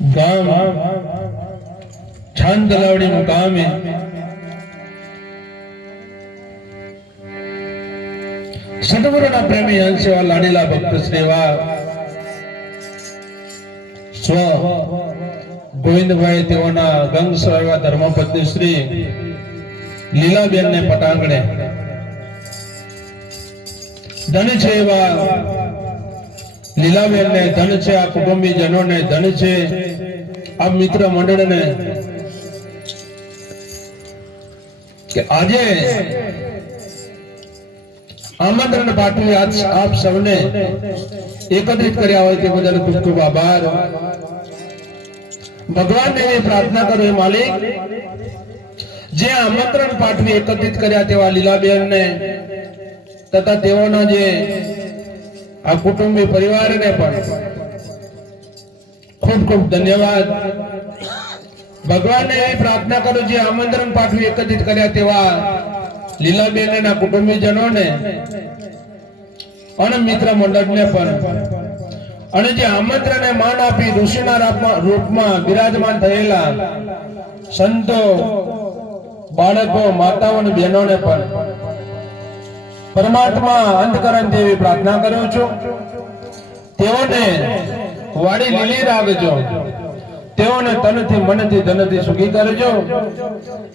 ગામ છાંદલાવડી મુકામે સદગુરુના પ્રેમી અંશ એવા લાડીલા ભક્ત શ્રેવા સ્વ ગોવિંદભાઈ તેઓના ગંગ એવા ધર્મપત્ની શ્રી લીલાબેન ને પટાંગણે ધન છે એવા લીલાબેન ને ધન છે આ કુટુંબીજનો ને ધન છે આ મિત્ર મંડળ ને કે આજે આમંત્રણ પાઠવી આપ સૌને એકત્રિત કર્યા હોય તે બદલ ખૂબ ખૂબ આભાર. ભગવાનને એ પ્રાર્થના કરો એ માલિક જે આમંત્રણ પાઠવી એકત્રિત કર્યા તેવા લીલાબેન ને તથા તેઓના જે આ કુટુંબી પરિવારને પણ ખૂબ ખૂબ ધન્યવાદ. ભગવાનને એવી પ્રાર્થના કરો જે આમંત્રણ પાઠવી એકત્રિત કર્યા તેવા લીલાબેન ના કુટુંબીજનોને અને મિત્ર મંડળને પણ અને જે આમંત્રણને માન આપી ઋષિના રૂપમાં બિરાજમાન થયેલા સંતો, બાળકો, માતાઓ અને બહેનોને પણ પરમાત્મા અંતકરણ દેવી પ્રાર્થના કરું છું. તેઓને વાડી લીલી રાખજો, તેઓને તનથી મનથી ધનથી સુખી કરજો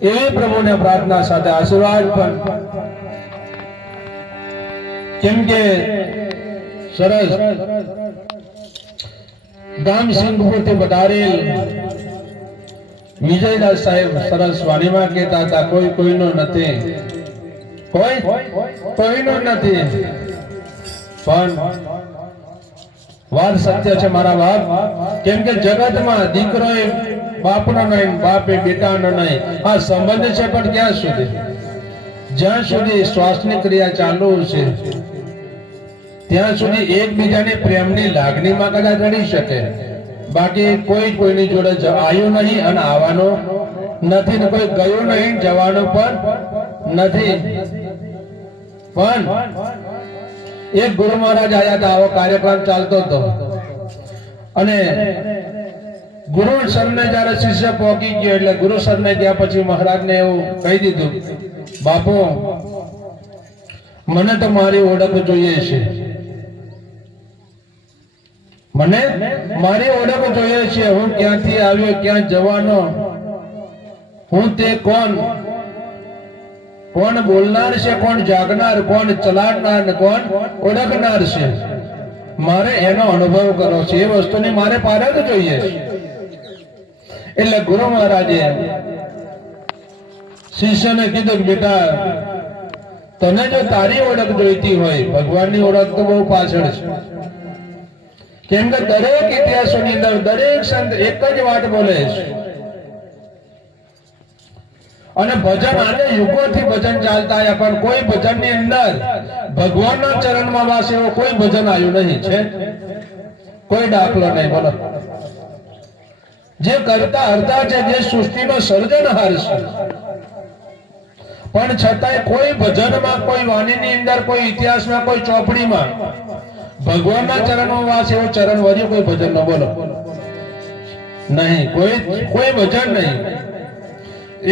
એવી પ્રભુને પ્રાર્થના સાથે આશીર્વાદ પણ. કેમ કે સરસ ગામ સિંહપુરથી વધારેલ વિજયદાસ સાહેબ સરસ વાણીમાં કહેતા હતા કોઈ કોઈનો નથી, કોઈ કોઈનો નથી, પણ વાત સત્ય છે મારા બાપ. કેમ કે જગતમાં દીકરો એ બાપનો નહીં, બાપે બેટાનો નહીં, આ સંબંધ છે પણ ક્યાં સુધી? જ્યાં સુધી શ્વાસની ક્રિયા ચાલુ છે ત્યાં સુધી એકબીજાને પ્રેમની લાગણીમાં કદાચ રડી શકે, બાકી કોઈ કોઈની જોડે આવ્યું નહીં અને આવવાનું નથી, ને કોઈ ગયું નહીં, જવાનું પણ નથી. પણ એક ગુરુ મહારાજ આયા હતા, આવો કાર્યક્રમ ચાલતો હતો અને ગુરુ સરને જયારે શિષ્ય પહોંચી ગયો એટલે ગુરુ સરને ત્યાં પછી મહારાજને એવું કહી દીધું, બાપુ મને તો મારી ઓળખ જોઈએ છે, મને મારી ઓળખ જોઈએ છે, હું ક્યાંથી આવ્યો, ક્યાં જવાનો, હું તે કોણ, કોણ બોલનાર છે, કોણ જાગનાર, કોણ ચલાડનાર ને કોણ ઓળખનાર છે, મારે એનો અનુભવ કરવો છે. એ વસ્તુની મારે પારખ જોઈએ છે. એટલે ગુરુ મહારાજે શિષ્યને કીધું, બેટા તને જો તારી ઓળખ જોઈતી હોય, ભગવાનની ઓળખ તો બહુ પાછળ છે. કેમ કે દરેક ઇતિહાસોની અંદર દરેક સંત એક જ વાત બોલે છે અને ભજન આને યુગોથી ભજન ચાલતા આવ્યા, પણ કોઈ ભજનની અંદર ભગવાનના ચરણમાં વાસ એવો કોઈ ભજન આવ્યું નહીં છે, કોઈ દાખલો નહીં. બોલો, જે કરતા હરતા છે, જે સૃષ્ટિનો સર્જનહાર છે, પણ છતાંય કોઈ ભજનમાં, કોઈ વાણીની અંદર, કોઈ ઇતિહાસમાં, કોઈ ચોપડીમાં ભગવાનના ચરણમાં વાસ એવો ચરણ વર્યો કોઈ ભજન ન બોલો નહીં, કોઈ ભજન નહીં.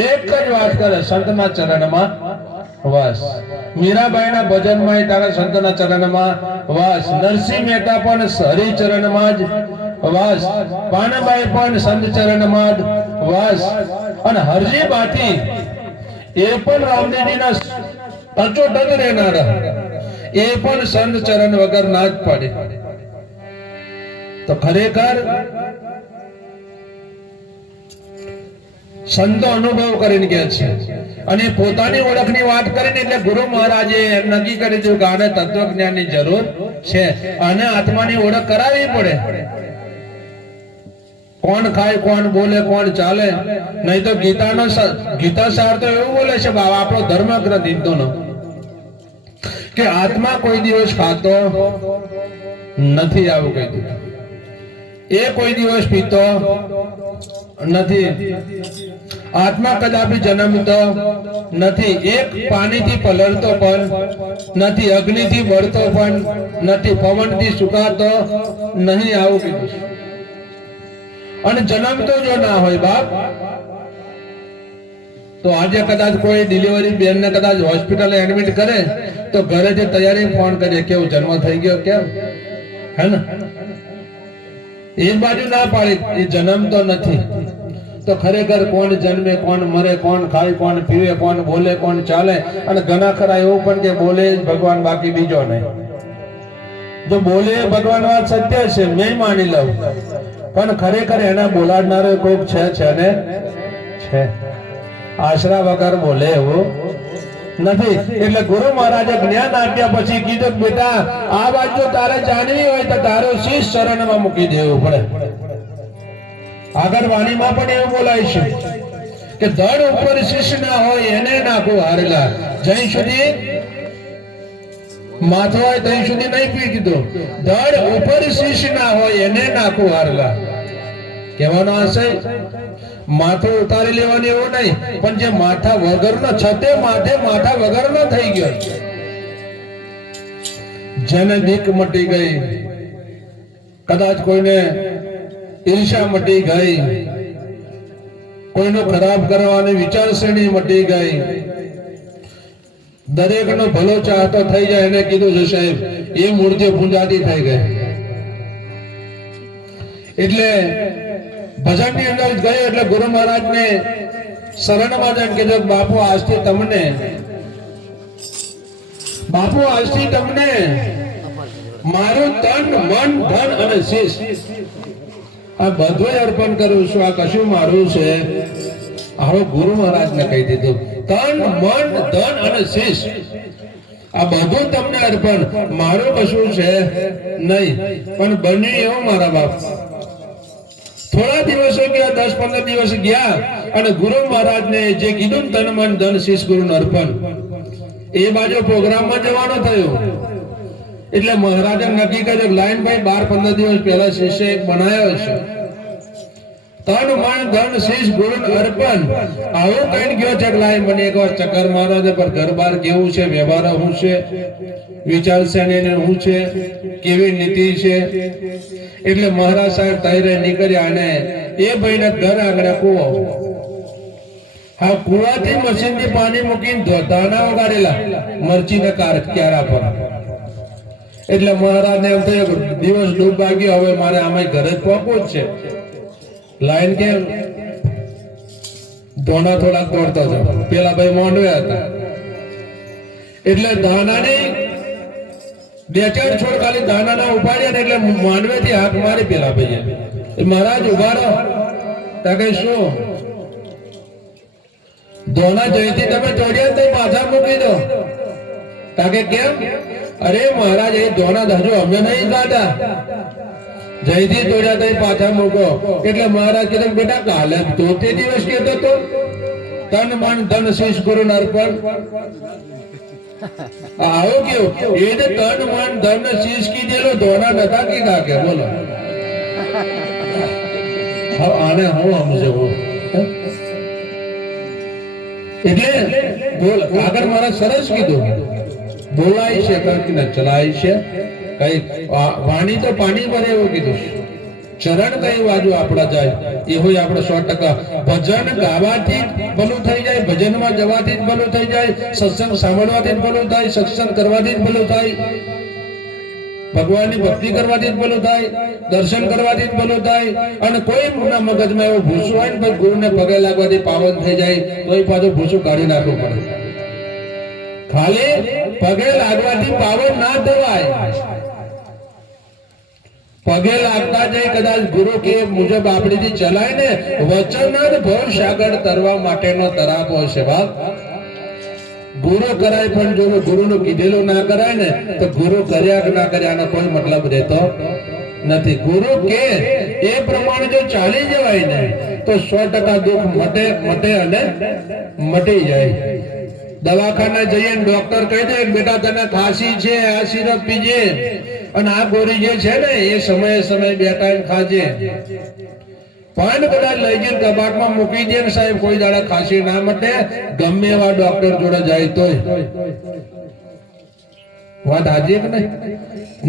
એક જ વાત કરે, સંતના ચરણમાં વાસ. મીરાબાઈના ભજનમાં તારા સંતના ચરણમાં વાસ. નરસિંહ મહેતા પણ હરિચરણમાં જ વાસ. પાનબાઈ પણ સંત ચરણમાં જ વાસ. અને હરજી બાથી એ પણ રામદેવજીના અચોટ જ રહેનારા, એ પણ સંત ચરણ વગર ના જ પડે. તો ખરેખર સંતો અનુભવ કરીને કે છે અને પોતાની ઓળખની વાત કરીને એટલે ગુરુ મહારાજે એમ નક્કી કરી દીધું કે આને તત્વજ્ઞાનની જરૂર છે, આને આત્માની ઓળખ કરાવવી પડે. કોણ ખાય, કોણ બોલે, કોણ ચાલે, નહીં તો ગીતા સાર તો એવું બોલે છે બાબા આપણો ધર્મ ગ્રંથ હિન્દુનો કે આત્મા કોઈ દિવસ ખાતો નથી, આવું કહી દીધું. એ કોઈ દિવસ પીતો નથી, આત્મા કદાપી જન્મતો નથી, એક પાણીથી પલળતો પણ નથી, અગ્નિથી બળતો પણ નથી, પવનથી સુકાતો નહીં, આવું કીધું. અને જન્મ તો જો ના હોય બાપ, તો આજે કદાચ કોઈ ડિલિવરી બેન ને કદાચ હોસ્પિટલ એડમિટ કરે તો ઘરેથી તૈયારી ફોન કરે કેવું જન્મ થઈ ગયો કેમ, હે ને? એ બાજુ ના પાડી, એ જન્મ તો નથી. તો ખરેખર કોણ જન્મે, કોણ મરે, કોણ ખાય, કોણ પીવે, કોણ બોલે, કોણ ચાલે, અને ઘણા ખરા એવું પણ કે બોલે જ ભગવાન, બાકી બીજો નહીં. જો બોલે ભગવાન વાત સત્ય છે, મેં માની લઉં, પણ ખરેખર એના બોલાડનારો કોઈક છે ને છે. આશરા વગર બોલે એવું નથી. એટલે ગુરુ મહારાજે જ્ઞાન આપ્યા પછી કીધું બેટા આ વાત જો તારે જાણવી હોય તો તારો શીશ શરણમાં મૂકી દેવું પડે. આગળ વાણીમાં પણ એવું બોલાય છે કે ધડ ઉપર શીશ ના હોય એને નાખું હારેલા. જ્યાં સુધી માથો હોય ત્યાં સુધી નહીં પી કીધું. ધડ ઉપર શીશ ના હોય એને નાખું હારેલા. કહેવાનો આશય માથું ઉતારી લેવાની એવું નહીં, પણ જે માથા વગરનો છતે માથે માથા વગરનો થઈ ગયો, જેને બીક મટી ગઈ, કદાચ કોઈને ઈર્ષા મટી ગઈ, કોઈનો ખરાબ કરવાની વિચારસરણી મટી ગઈ, દરેકનો ભલો ચાહતો થઈ જાય, એને કીધું છે સાહેબ એ મૂર્તિ પૂંજાતી થઈ ગઈ. એટલે ભજન ની અંદર ગયો એટલે ગુરુ મહારાજ ને શરણમાં જઈને કીધું બાપુ આજથી તમને મારું તન મન ધન અને શીશ આ બધું અર્પણ કરું છું. આ કશું મારું છે. હવે ગુરુ મહારાજ ને કહી દીધું તન મન ધન અને શીશ આ બધું તમને અર્પણ, મારું કશું છે નહીં. પણ બન્યું એવું મારા બાપ, થોડા દિવસો ગયા, 10-15 દિવસ ગયા અને ગુરુ મહારાજ ને જે કીધું તન મન ધન શીશ ગુરુ અર્પણ, એ બાજુ પ્રોગ્રામમાં જવાનો થયો. એટલે મહારાજે નક્કી કર્યું લાઈન ભાઈ 12-15 દિવસ પહેલા શિષ્ય એક બનાવ્યો છે, તન મન ધન શીશ ગુરુ અર્પણ. આવો કઈ ગયો છે લાઈન મને એકવાર ચક્કર મારો છે, પણ ઘર બાર કેવું છે, વ્યવહાર શું છે, વિચારસરણી શું છે, કેવી નીતિ છે. એટલે મહારાજ સાહેબ તૈરે નીકળ્યા અને એ ભાઈને ઘર આગળ કૂવો, હા કૂવાથી મશીનથી પાણી મૂકીને દાણા વગાડેલા મરચીના ક્યારા પર. એટલે મહારાજને એમ થયું દિવસ ડૂબ ગયો, હવે મારે આમાં ઘરે જ પહોંચવું જ છે. લાઈન કે ધોના થોડાક દોડતો હતો, પેલા ભાઈ મોંડવ્યા હતા. એટલે દાનાની 2-4 છોડ ખાલી દાનાના ઉપાડ્યા ને એટલે માંડવેથી હાથ મારી પેલા ભાઈએ મહારાજ ઉભા રહો. તાકે શું ધોના જઈથી તમે તોડ્યા તો પાછા મૂકી દો. તાકે કેમ? અરે મહારાજ એ ધોના હજુ અમે નહીં ખાધા, જઈથી તોડ્યા તો પાછા મૂકો. એટલે મહારાજ કીધું બેટા કાલે તો તે દિવસ કહેતો તો તન મન ધન શીશ ગુરુ અર્પણ. આવો કેવું એ તન મન ધન શીશ કીધેલો ધોના નતા કીધા કે બોલો. હવે આને હું સમજવું એટલે બોલ આગળ મારા સરસ કીધું બોલાય છે કંઈક ન ચલાય છે. કઈ વાણી તો પાણી ભરે એવું કીધું. ચરણ કઈ બાજુ આપડા જાય એ હોય આપણે 100%. ભજન ગાવાથી ભલું થઈ જાય, ભજનમાં જવાથી જ ભલું થઈ જાય, સત્સંગ સાંભળવાથી જ ભલું થાય, સત્સંગ કરવાથી જ ભલું થાય, ભગવાનની ભક્તિ કરવાથી જ ભલું થાય, દર્શન કરવાથી જ ભલું થાય. અને કોઈ મગજમાં એવું ભૂસું હોય ને ભાઈ ગુરુને પગે લાગવાથી પાવન થઈ જાય તો એ પાછું ભૂસું કાઢી નાખવું પડે. ખાલી પગે લાગવાથી પાવન ના થવાય. પગે લાગતા જાય કદાચ ગુરુ કે મુજબ આપણીથી ચલાય ને વચન જ ભવ સાગર તરવા માટેનો તરાપો છે બાપ. ગુરુ કરાય પણ જો ગુરુનું કીધેલું ના કરાય ને તો ગુરુ કર્યા કે ના કર્યાનો કોઈ મતલબ રહેતો નથી. ગુરુ કે એ પ્રમાણે જો ચાલી જવાય ને તો 100% દુઃખ મટે અને મટી જાય. દવાખાને જઈએ ડોક્ટર કહી દે બેટા તને ખાંસી છે, આ સિરપ પીજે અને આ ગોળી જે છે ને એ સમયે 2 ટાઈમ ખાજે. પણ કદાચ લઈ જઈને કબાટમાં મૂકી દે ને સાહેબ કોઈ દાડા ખાંસી ના મટે, ગમે એવા ડોક્ટર જોડે જાય તોય. વાત હાજી કે નહીં?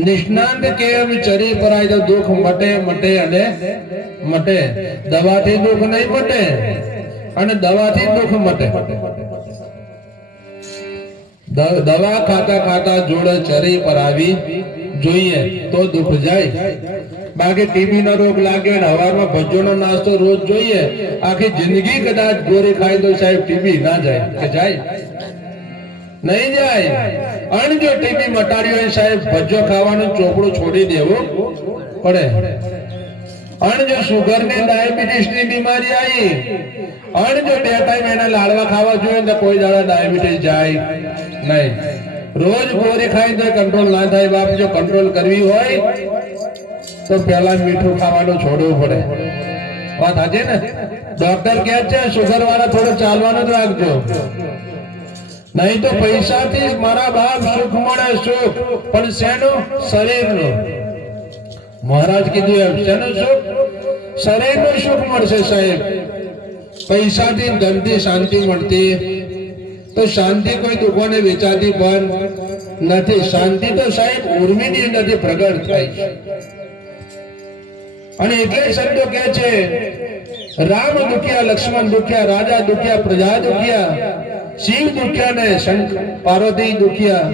નિષ્ણાંત કેમ ચરી પરાય તો દુઃખ મટે મટે અને મટે. દવાથી દુઃખ નહીં મટે અને દવાથી દુઃખ મટે. દવા ખાતા ખાતા જોડે ચરી પરાવી જોઈએ તો દુઃખ જાય. બાકી ટીબી નો રોગ લાગ્યો ને હવારમાં ભજ્જોનો નાસ્તો રોજ જોઈએ, આખી જિંદગી કદાચ ગોળી ખાય તો સાહેબ ટીબી ના જાય કે જાય? નહીં જાય. અને જો ટીબી મટાડી હોય સાહેબ ભજ્જો ખાવાનું ચોપડું છોડી દેવું પડે. અને જો શુગર ને ડાયાબિટીસ ની બીમારી આવી, અને જો 2 ટાઈમ એના લાડવા ખાવા જોઈએ તો કોઈ દાડા ડાયાબિટીસ જાય નહીં. રોજ ગોળી ખાઈ તો કંટ્રોલ ના થાય બાપ. જો કંટ્રોલ કરવી હોય તો પહેલા મીઠું ખાવાનું છોડવું પડે. વાત સાચી ને? ડોક્ટર કહે છે શુગર વાળા થોડું ચાલવાનું જ રાખજો, નહીં તો પૈસાથી મારા બાપ સુખ મળે. સુખ પણ શેનું? શરીરનું. મહારાજ કીધું એમ શેનું સુખ? શરીરનું સુખ મળશે સાહેબ. પૈસાથી ધનથી શાંતિ મળતી તો શાંતિ કોઈ દુકાને વેચાતી પણ નથી. શાંતિ તો સાહેબ ઉર્મિની અંદરથી પ્રગટ થાય છે. અને એટલે શબ્દો કહે છે રામ દુખ્યા, લક્ષ્મણ દુખ્યા, રાજા દુખ્યા, પ્રજા દુખ્યા, શિવ દુખ્યા ને શંખ પાર્વતી દુખ્યા,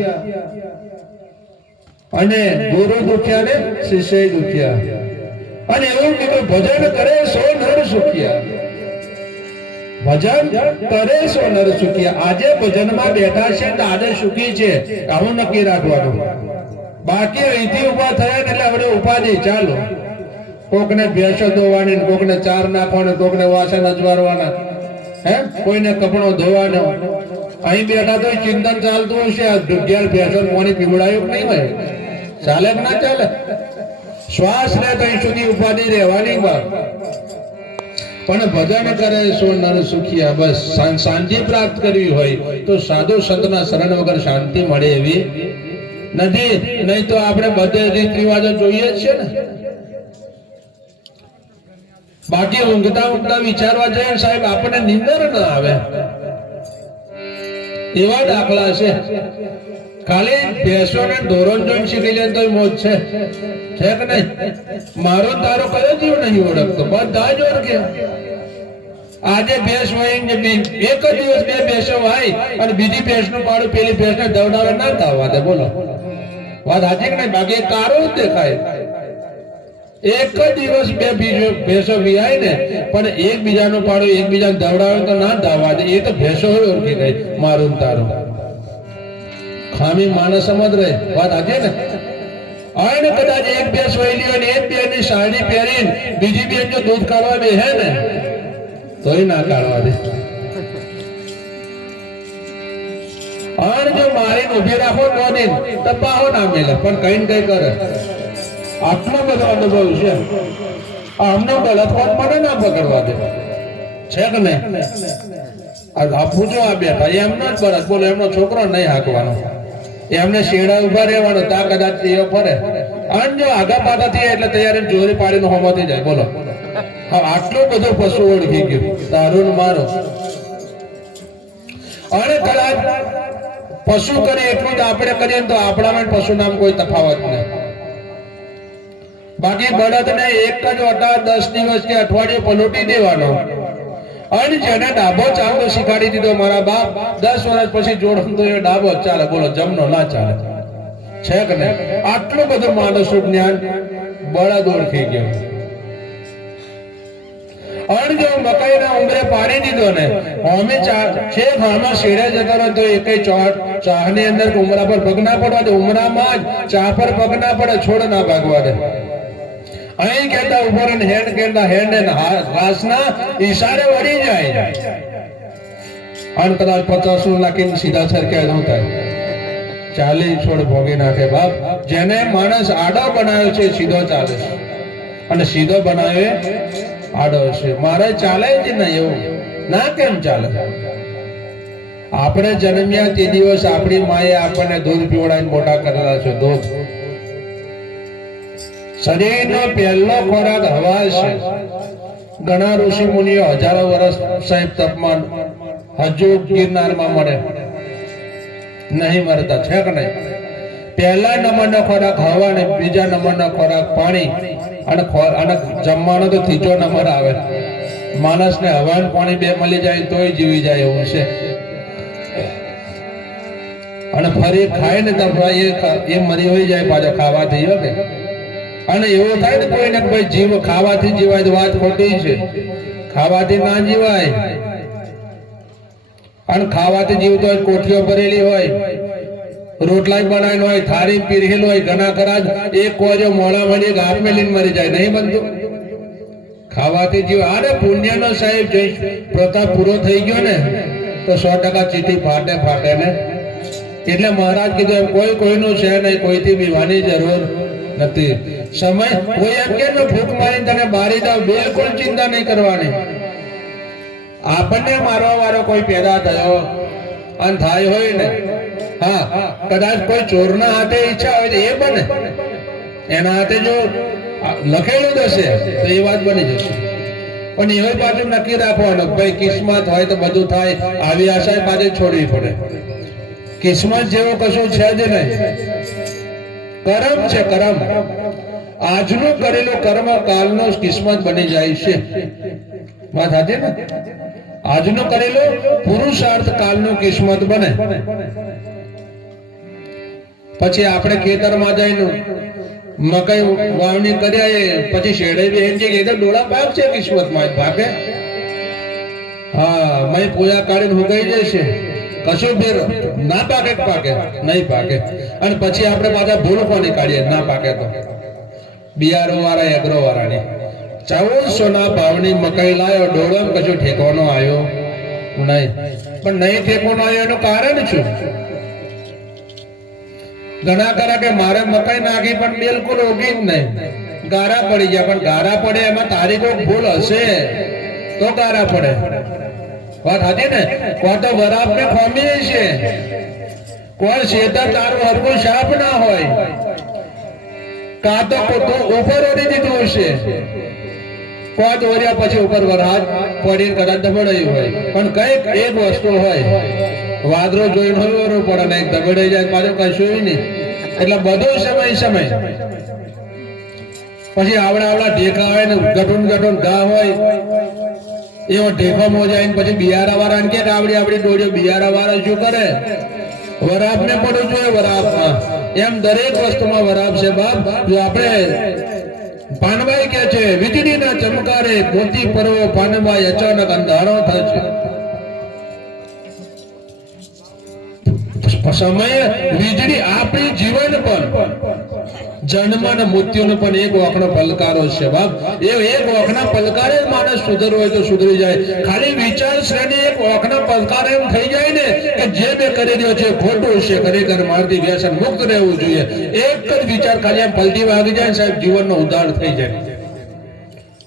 અને ગુરુ દુખ્યા ને શિષ્ય દુખ્યા. અને એવું કીધું ભજન કરે સો નર સુખ્યા. ભજન કરે સો નર સુખ્યા. આજે ભજનમાં બેઠા છે તો આજે સુખી છે આવું નક્કી રાખવાનું. બાકી અહીંથી ઉભા થયા ને એટલે હવે ઉપાધિ ચાલો. કોકને ભેંસો ધોવાની, કોકને ચાર નાખવાનો, કોકને વાસણ અજવારવાના, હે કોઈને કપડો ધોવાનો. અહીં બેઠા તો ચિંતન ચાલતું હશે. આ 11 ભેંસો પાણી પીવડાયું નહીં હોય, ચાલે કે ના ચાલે? શ્વાસ લે તો અહીં સુધી ઉપાધિ રહેવાની બાપ. પણ ભજન કરે સો નર સુખિયા. બસ શાંતિ પ્રાપ્ત કરવી હોય તો સાધુ સંતના શરણ વગર શાંતિ મળે એવી નથી. નહીં તો આપણે બધે રીત રિવાજો જોઈએ જ છે ને. બાકી ઊંઘતા ઊંઘતા વિચારવા જાય સાહેબ આપણને નિંદર ના આવે એવા દાખલા છે. ખાલી ભેંસોને ધોરણ જોઈને શીખી લે તો મોજ છે કે નહીં? મારો તારો કયો જીવ નહીં ઓળખતો? બધા જ ઓળખે. આજે ભેંસ હોય એક જ દિવસ 2 ભેંસો હોય અને બીજી ભેંસનું પાડું પેલી ભેંસને દવડાવે ના થવા દે. બોલો વાત સાચી કે નહીં? બાકી કારો જ દેખાય. એક જ દિવસ 2 ભેંસો વિયાય ને પણ એકબીજાનું પાડું એકબીજાને દવડાવે તો ના દાવા દે. એ તો ભેંસો ઓળખી ગઈ મારું તારું. ખામી માણસ સમજ રહે. વાત આજે ને આને કદાચ એક ભેંસ વહેલી હોય ને એક બેની સાડી પહેરીને બીજી બેન જો દૂધ કાઢવા બેહે ને તોય ના કાઢવા દે. અને જો મારી ઉભી રાખો કોની તપાહો ના મેલે પણ કઈ ને કઈ કરે. આટલો બધો અનુભવ છે. આમનો ગલત વાત મને ના પકડવા દે છે કે નહીં? આ પૂછો આ બેઠા એમનો જ બરસ. બોલો એમનો છોકરો નહીં હાંકવાનો, એમને શેડા ઉભા રહેવાનો. તા કદાચ એવો ફરે અને જો આગા પાછા થયા એટલે તૈયારી જોરી પાડીને હોમો થઈ જાય. બોલો આટલો બધો પશુ ઓળખી ગયું તારું મારો. અને કદાચ પશુ કરે એટલું જ આપણે કરીએ તો આપણામાં પશુ નામ કોઈ તફાવત નહીં. બાકી બળદને એક જ વટા 10 દિવસ કે અઠવાડિયું પલોટી દેવાનો. અને જેને ડાબો ચાલતો શીખાડી દીધો મારા બાપ 10 વર્ષ પછી જોડમ તો એ ડાબો ચાલે. બોલો જમનો ના ચાલે છે કે નહીં? આટલું બધું માનસનું જ્ઞાન બળદ ઓળખી ગયો. અને જો મકાઈના ઉંબરે પાડી દીધો ને અમે છે આમાં શેડે જતો રહે તો એકઈ ચાહની અંદર ઉમરા પર પગ ના પડવા દે. ઉમરામાં જ ચા પર પગ ના પડે, છોડ ના ભાગવા દે. અહીં કહેતા ઉપર હેન્ડ કહેતા હેન્ડ ઘાસના ઈશારે વળી જાય. અને કદાચ 50 નાખીને સીધા સરખ્યા ન થાય. 40 છોડ ભોગી નાખે બાપ. જેને માણસ આડો બનાવ્યો છે સીધો ચાલે છે, અને સીધો બનાવ્યો આડો છે. મારે ચાલે જ નહીં એવું ના કેમ ચાલે? આપણે જન્મ્યા તે દિવસ આપણી માએ આપણને દૂધ પીવડાવીને મોટા કરેલા છે. દૂધ શરીરનો પહેલો ખોરાક હવા છે. ઘણા ઋષિ મુનિઓ હજારો વર્ષ સાહેબ તપમાન હજુ ગિરનારમાં મળે નહીં મરતા છે કે નહીં? પહેલા નંબરનો ખોરાક હવા અને બીજા નંબરનો ખોરાક પાણી અને જમવાનો તો ત્રીજો નંબર આવે. માણસને હવા અને પાણી બે મળી જાય તોય જીવી જાય એવું છે. અને ફરી ખાય ને તો એ મરી હોઈ જાય પાછો ખાવાથી હો કે. અને એવું થાય ને કોઈને ભાઈ જીવ ખાવાથી જીવાય તો વાત ખોટી છે. ખાવાથી ના જીવાય. અને ખાવાથી જીવતો હોય કોઠીઓ ભરેલી હોય, રોટલા બનાવેલો હોય, થાળી પીરેલું હોય, ઘણા ખરા એક કોજો મોડા મળી હાથ મેલીને મરી જાય. નહીં બનતું? ખાવાથી જીવ. અરે પુણ્યનો સાહેબ જઈ પ્રતાપ પૂરો થઈ ગયો ને તો 100% ચીઠી ફાટે ને. એટલે મહારાજ કીધું એમ કોઈ કોઈનું છે નહીં, કોઈથી બીવાની જરૂર નથી. સમય કોઈ એમ કે ભૂખ મારીને તને બારી દઉં, બિલકુલ ચિંતા નહીં કરવાની. આપણને મારવા વાળો કોઈ પેદા થયો અને થાય હોય ને, હા કદાચ કોઈ ચોરના હાથે ઈચ્છા હોય તો એ બને. એના હાથે જો લખેલું હશે તો એ વાત બની જશે. પણ એ પાછું નક્કી રાખવાનું ભાઈ કિસ્મત હોય તો બધું થાય. આવી આશા પાછી છોડવી પડે. કિસ્મત જેવું કશું છે જ નહીં. કર્મ છે કર્મ. આજનું કરેલું કર્મ કાલનો કિસ્મત બની જાય છે. વાત સાચી ને? આજનું કરેલું પુરુષાર્થ કાલનું કિસ્મત બને. પછી આપણે ખેતરમાં જઈને મકાઈ વાવણી કર્યા પછી શેડે બી એમ કે ડોળા પાક છે કિસ્મતમાં ભાગે. હા મેં પૂજા કાઢીને ઉગાઈ જશે કશું ફેર ના પાકે નહીં પાકે. અને પછી આપણે પાછા ભૂલ કોની કાઢીએ ના પાકે તો બિયારો વાળા એગ્રો વાળાની 1400 ના ભાવની મકાઈ લાયો, ડોળામ કશું ઠેકવાનો આવ્યો નહીં. પણ નહીં ઠેકવાનો આવ્યો એનું કારણ શું? ઘણા ખરા કે મારે મકાઈ નાખી પણ બિલકુલ ઉગી જ નહીં, ગારા પડી ગયા. પણ ગારા પડે એમાં તારી કોઈ ભૂલ હશે તો ગારા પડે. વાત હતી ને? કોઈ તો વરાપ ને ખોમી છે, કોઈ શેતર તારું હરકું સાપ ના હોય, કાં તો ઉપર ઓડી દીધું હશે, કોઈ દોર્યા પછી ઉપર વરસાદ પડી કદાચ દબડાયું હોય. પણ કઈક એક વસ્તુ હોય, વાદળો જોઈને હોય પડે ને દબડાઈ જાય પાછું કશું નહીં. એટલે બધો સમય પછી આવડા ઢેકા હોય ને ગટુન ઘા હોય એવો ઢેકો મોજાય પછી બિયારા વાળા કે આપડી ડોળીઓ બિયારા વાળા શું કરે? વરાપ ને પડવું જોઈએ વરાપમાં. એમ દરેક વસ્તુમાં વરાપ છે બાપ. જો આપણે પાનભાઈ કે છે વીજળીના ચમકારે મોતી પર્વ પાનભાઈ અચાનક અંધારો થશે. સમયે વીજળી આપણી જીવન પર જન્મ અને મૃત્યુનો પણ એક વખનો પલકારો છે બાપ. એ એક વખના પલકારે માણસ સુધરવો હોય તો સુધરી જાય. ખાલી વિચાર શ્રેણી એક વખના પલકાર એમ થઈ જાય ને કે જે મેં કરી રહ્યો છે ખોટું છે, ખરેખર મારથી વ્યસન મુક્ત રહેવું જોઈએ. એક જ વિચાર ખાલી એમ પલટી વાગી જાય સાહેબ, જીવનનો ઉદ્ધાર થઈ જાય.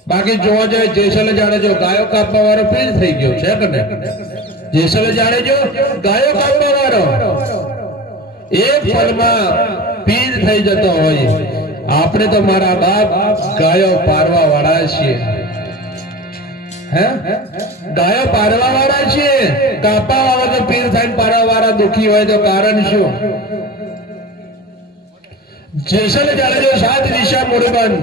બાકી જોવા જાય જેસલ જાડેજો ગાયો કાપવા વાળો પીર થઈ ગયો છે કે નહીં? જેસલ જાડેજો ગાયો કાપવા વાળો એક પલમાં પીર થઈ જતો હોય. આપણે તો મારા બાપ ગાયો પારવા વાળા છીએ. હે ગાયો પારવા વાળા છીએ. કાપવા વાળા તો પીર થઈને પારવા વાળા દુખી હોય તો કારણ શું? જેસલ જાડેજો 7 દિશા મુરબન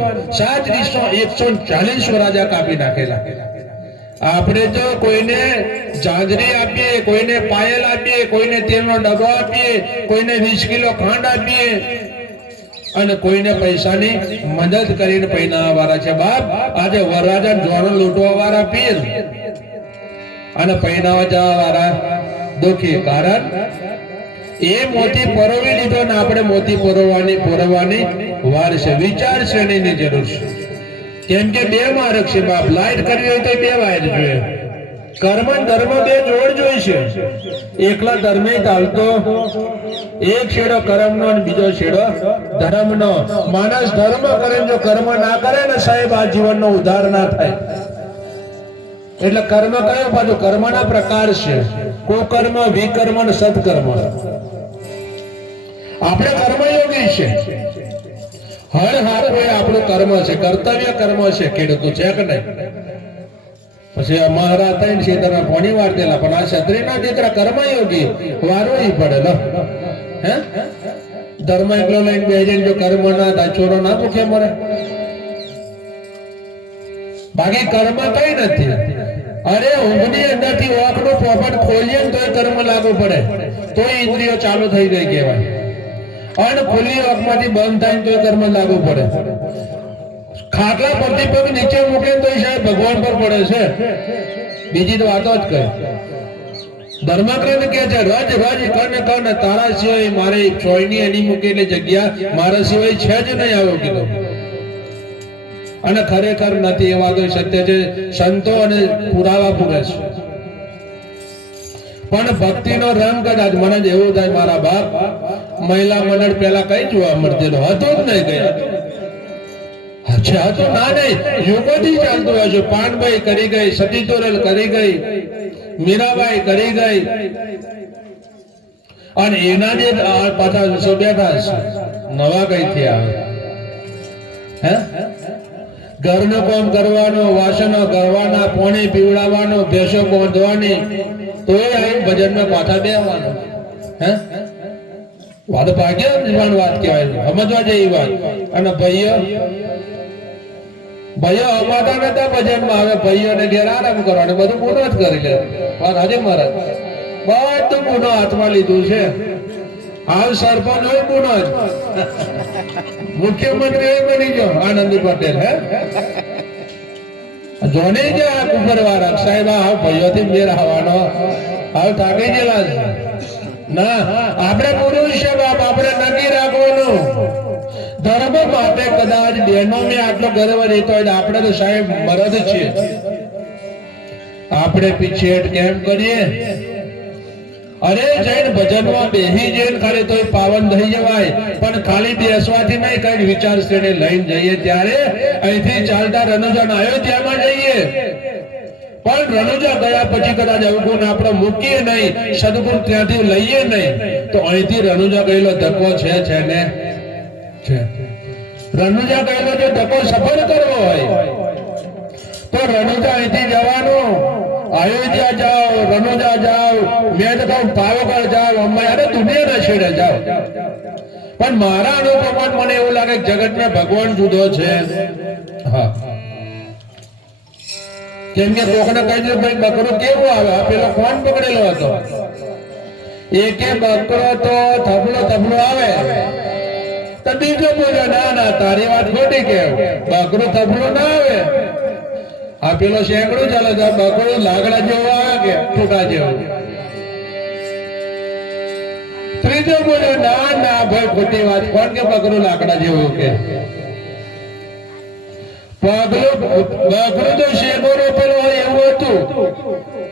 7 દિશા 140 રાજા કાપી નાખેલા. આપણે તો કોઈને જાંજરી આપીએ, કોઈને પાયલ આપીએ, કોઈને તેલનો ડબ્બો આપીએ, કોઈને 20 કિલો ખાંડ આપીએ અને કોઈને પૈસાની મદદ કરીને પૈનાવા વાળા છે બાપ. આજે વરરાજા જોડો લૂંટવા વાળા પીર અને પૈનાવા જવા વાળા દુખી. કારણ એ મોતી પરોવી લીધો ને આપણે મોતી પરોવાની વાર છે. વિચાર શ્રેણીની જરૂર છે. કેમ કે 2 માર્ગ છે બાપ. લાઈટ કરવી હોય તો 2 વાયર જોઈએ. કર્મ ધર્મ 2 જોડ જોઈશે. એકલા ધર્મે ચાલતો, એક છેડો કર્મનો અને બીજો છેડો ધર્મનો. માણસ ધર્મ કરે જો કર્મ ના કરે ને સાહેબ આ જીવનનો ઉદ્ધાર ના થાય. એટલે કર્મ કયો? પાછું કર્મના પ્રકાર છે. કુકર્મ, વિકર્મ અને સત્કર્મ. આપણે કર્મયોગી છે. હર હાથો એ આપણું કર્મ છે, કર્તવ્ય કર્મ છે. ખેડૂતો છે કે નહીં? પછી મહારાજ થઈને ખેતરના પાણી વાળતેલા, પણ આ ક્ષત્રિયના દીકરા કર્મયોગી વારવું પડે. હે ધર્મ એકલો લઈને બે જણ જો કર્મ ના થાય ચોરો ના ભૂખે મરે? બાકી કર્મ કઈ નથી. અરે ઊંઘની અંદરથી ઓખનું પોપટ ખોલીએ તો કર્મ લાગુ પડે, તો ઇન્દ્રિયો ચાલુ થઈ ગઈ કહેવાય. અને ખુલ્લી ઓખમાંથી બંધ થાય તો કર્મ લાગુ પડે. ખાટલા પરથી પગ નીચે મૂકે તો સાહેબ ભગવાન પર પડે છે. બીજી તો વાતો જ કહે. ધર્મગ્રંથ કે છે રજ રજ કન તારા સિવાય મારે ચોયની એની મૂકેલી જગ્યા મારા સિવાય છે જ નહીં આવો કીધું. અને ખરેખર નથી એ વાતો સત્ય છે. સંતો અને પુરાવા પૂરે છે. પણ ભક્તિનો રંગ કદાચ મને જ એવું થાય મારા બાપ મહિલા મંડળ પેલા કઈ જોવા મળતેલો હતો જ નહીં ગયા. અચ્છા તો ના નહીં યુગોથી ચાલતું હોય છે. પાનભાઈ કરી ગઈ, સતી તોરલ કરી ગઈ, મીરાબાઈ કરી ગઈ, અને એના જે પાછા બેઠા છે નવા કઈ થી આવે હે? ઘરનું કામ કરવાનું, વાસણો કરવાના, પાણી પીવડાવવાનો, ભેંસો બાંધવાની, તોય આવીને ભજનમાં પાછા બેસવાનું. હે વાત ભાગ્યવાન વાત કહેવાય, સમજવા જેવી વાત. અને ભાઈઓ અમાતા નતા ભજનમાં, આવે ભાઈઓને ઘેર આરામ કરવાનું, બધું પૂર્ણ જ કરી લે. વાત હાજે મહારાજ બધું પૂર્ણ હાથમાં લીધું છે. હાલ સરપંચ હોય પૂર્ણ જ, મુખ્યમંત્રી બની ગયો આનંદી પટેલ. હે જોને જે આ કુંભરવાળા સાહેબ આવ ભાઈઓથી મેર આવવાનો આવ થાકી ગયેલા છે. ના આપણે પુરુષ છે બાપ, આપણે નક્કી રાખવાનું. ધર્મ માટે કદાચ બહેનો ને આટલો ગર્વ રહેતો હોય, આપણે તો સાહેબ મરદ છીએ. આપણે પીછેટ કેમ કરીએ? અરે જૈન ભજનમાં બેહી જઈને ખાલી તો પાવન થઈ જવાય, પણ ખાલી બેસવાથી નહીં, કઈ વિચાર શ્રેણી લઈને જઈએ ત્યારે અહીંથી ચાલતા રણુજા અયોધ્યામાં જઈએ. પણ રણુજા ગયા પછી કદાચ અવગુણ આપણે મૂકીએ નહીં, સદગુણ ત્યાંથી લઈએ નહીં, તો અહીંથી રણુજા ગયેલો ધક્કો છે ને છે. રણુજા ગયેલો જો ધક્કો સફળ કરવો હોય તો રણુજા અહીંથી જવાનું, અયોધ્યા જાઓ, રણુજા જાઓ, મેં તો કહું પાવાગઢ જાઓ, અંબાઈ, અરે દુનિયાના છેડે જાઓ. પણ મારા અનુભવમાં મને એવું લાગે જગતમાં ભગવાન જુદો છે. હા, કેમ કે લોકોને કહી દે ભાઈ બકરો કેવો આવે, પેલો કોણ પકડેલો હતો? એકે બકરો તો થબલો આવે તો બીજો બોલ્યો ના ના તારી વાત ખોટી કેવ, બકરો થબલો ના આવે. આ પેલો શેકડું ચાલે છે, બકરો લાકડા જેવો આવે કે ટૂંકા જેવો. ત્રીજો બોલ્યો ના ના ભાઈ ખોટી વાત, કોણ કે બકરો લાકડા જેવું કે? બકરો તો શેકોરો પેલો હોય એવું હતું